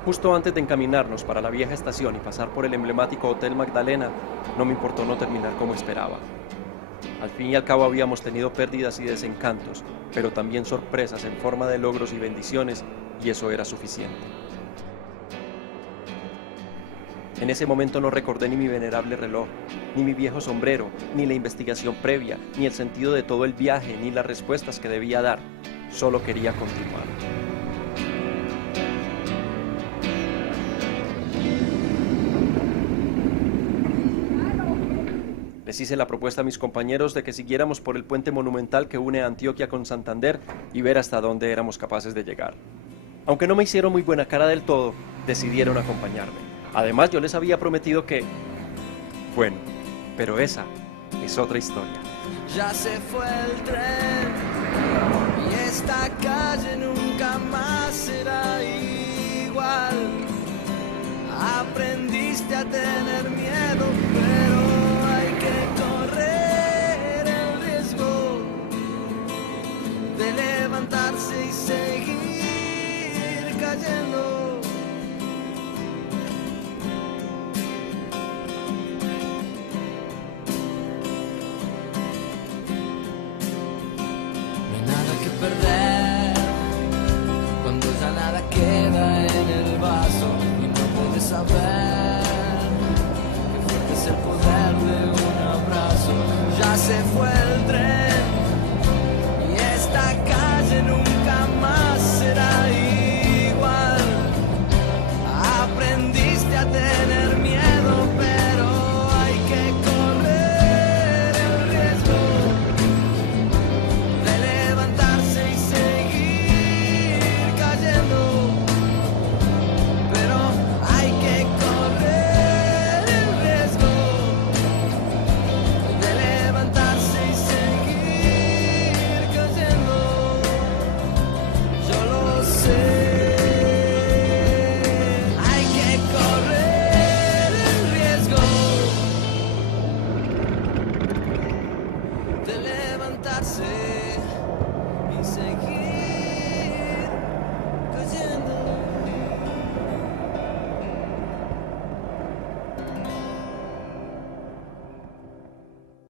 Justo antes de encaminarnos para la vieja estación y pasar por el emblemático Hotel Magdalena, no me importó no terminar como esperaba. Al fin y al cabo habíamos tenido pérdidas y desencantos, pero también sorpresas en forma de logros y bendiciones, y eso era suficiente. En ese momento no recordé ni mi venerable reloj, ni mi viejo sombrero, ni la investigación previa, ni el sentido de todo el viaje, ni las respuestas que debía dar. Solo quería continuar. Les hice la propuesta a mis compañeros de que siguiéramos por el puente monumental que une a Antioquia con Santander y ver hasta dónde éramos capaces de llegar. Aunque no me hicieron muy buena cara del todo, decidieron acompañarme. Además, yo les había prometido que... Bueno, pero esa es otra historia. Ya se fue el tren y esta calle nunca más será igual. Aprendiste a tener miedo, pero hay que correr el riesgo de levantarse y seguir cayendo. Perder cuando ya nada queda en el vaso y no puedes saber que fuerte es el poder de un abrazo. Ya se fue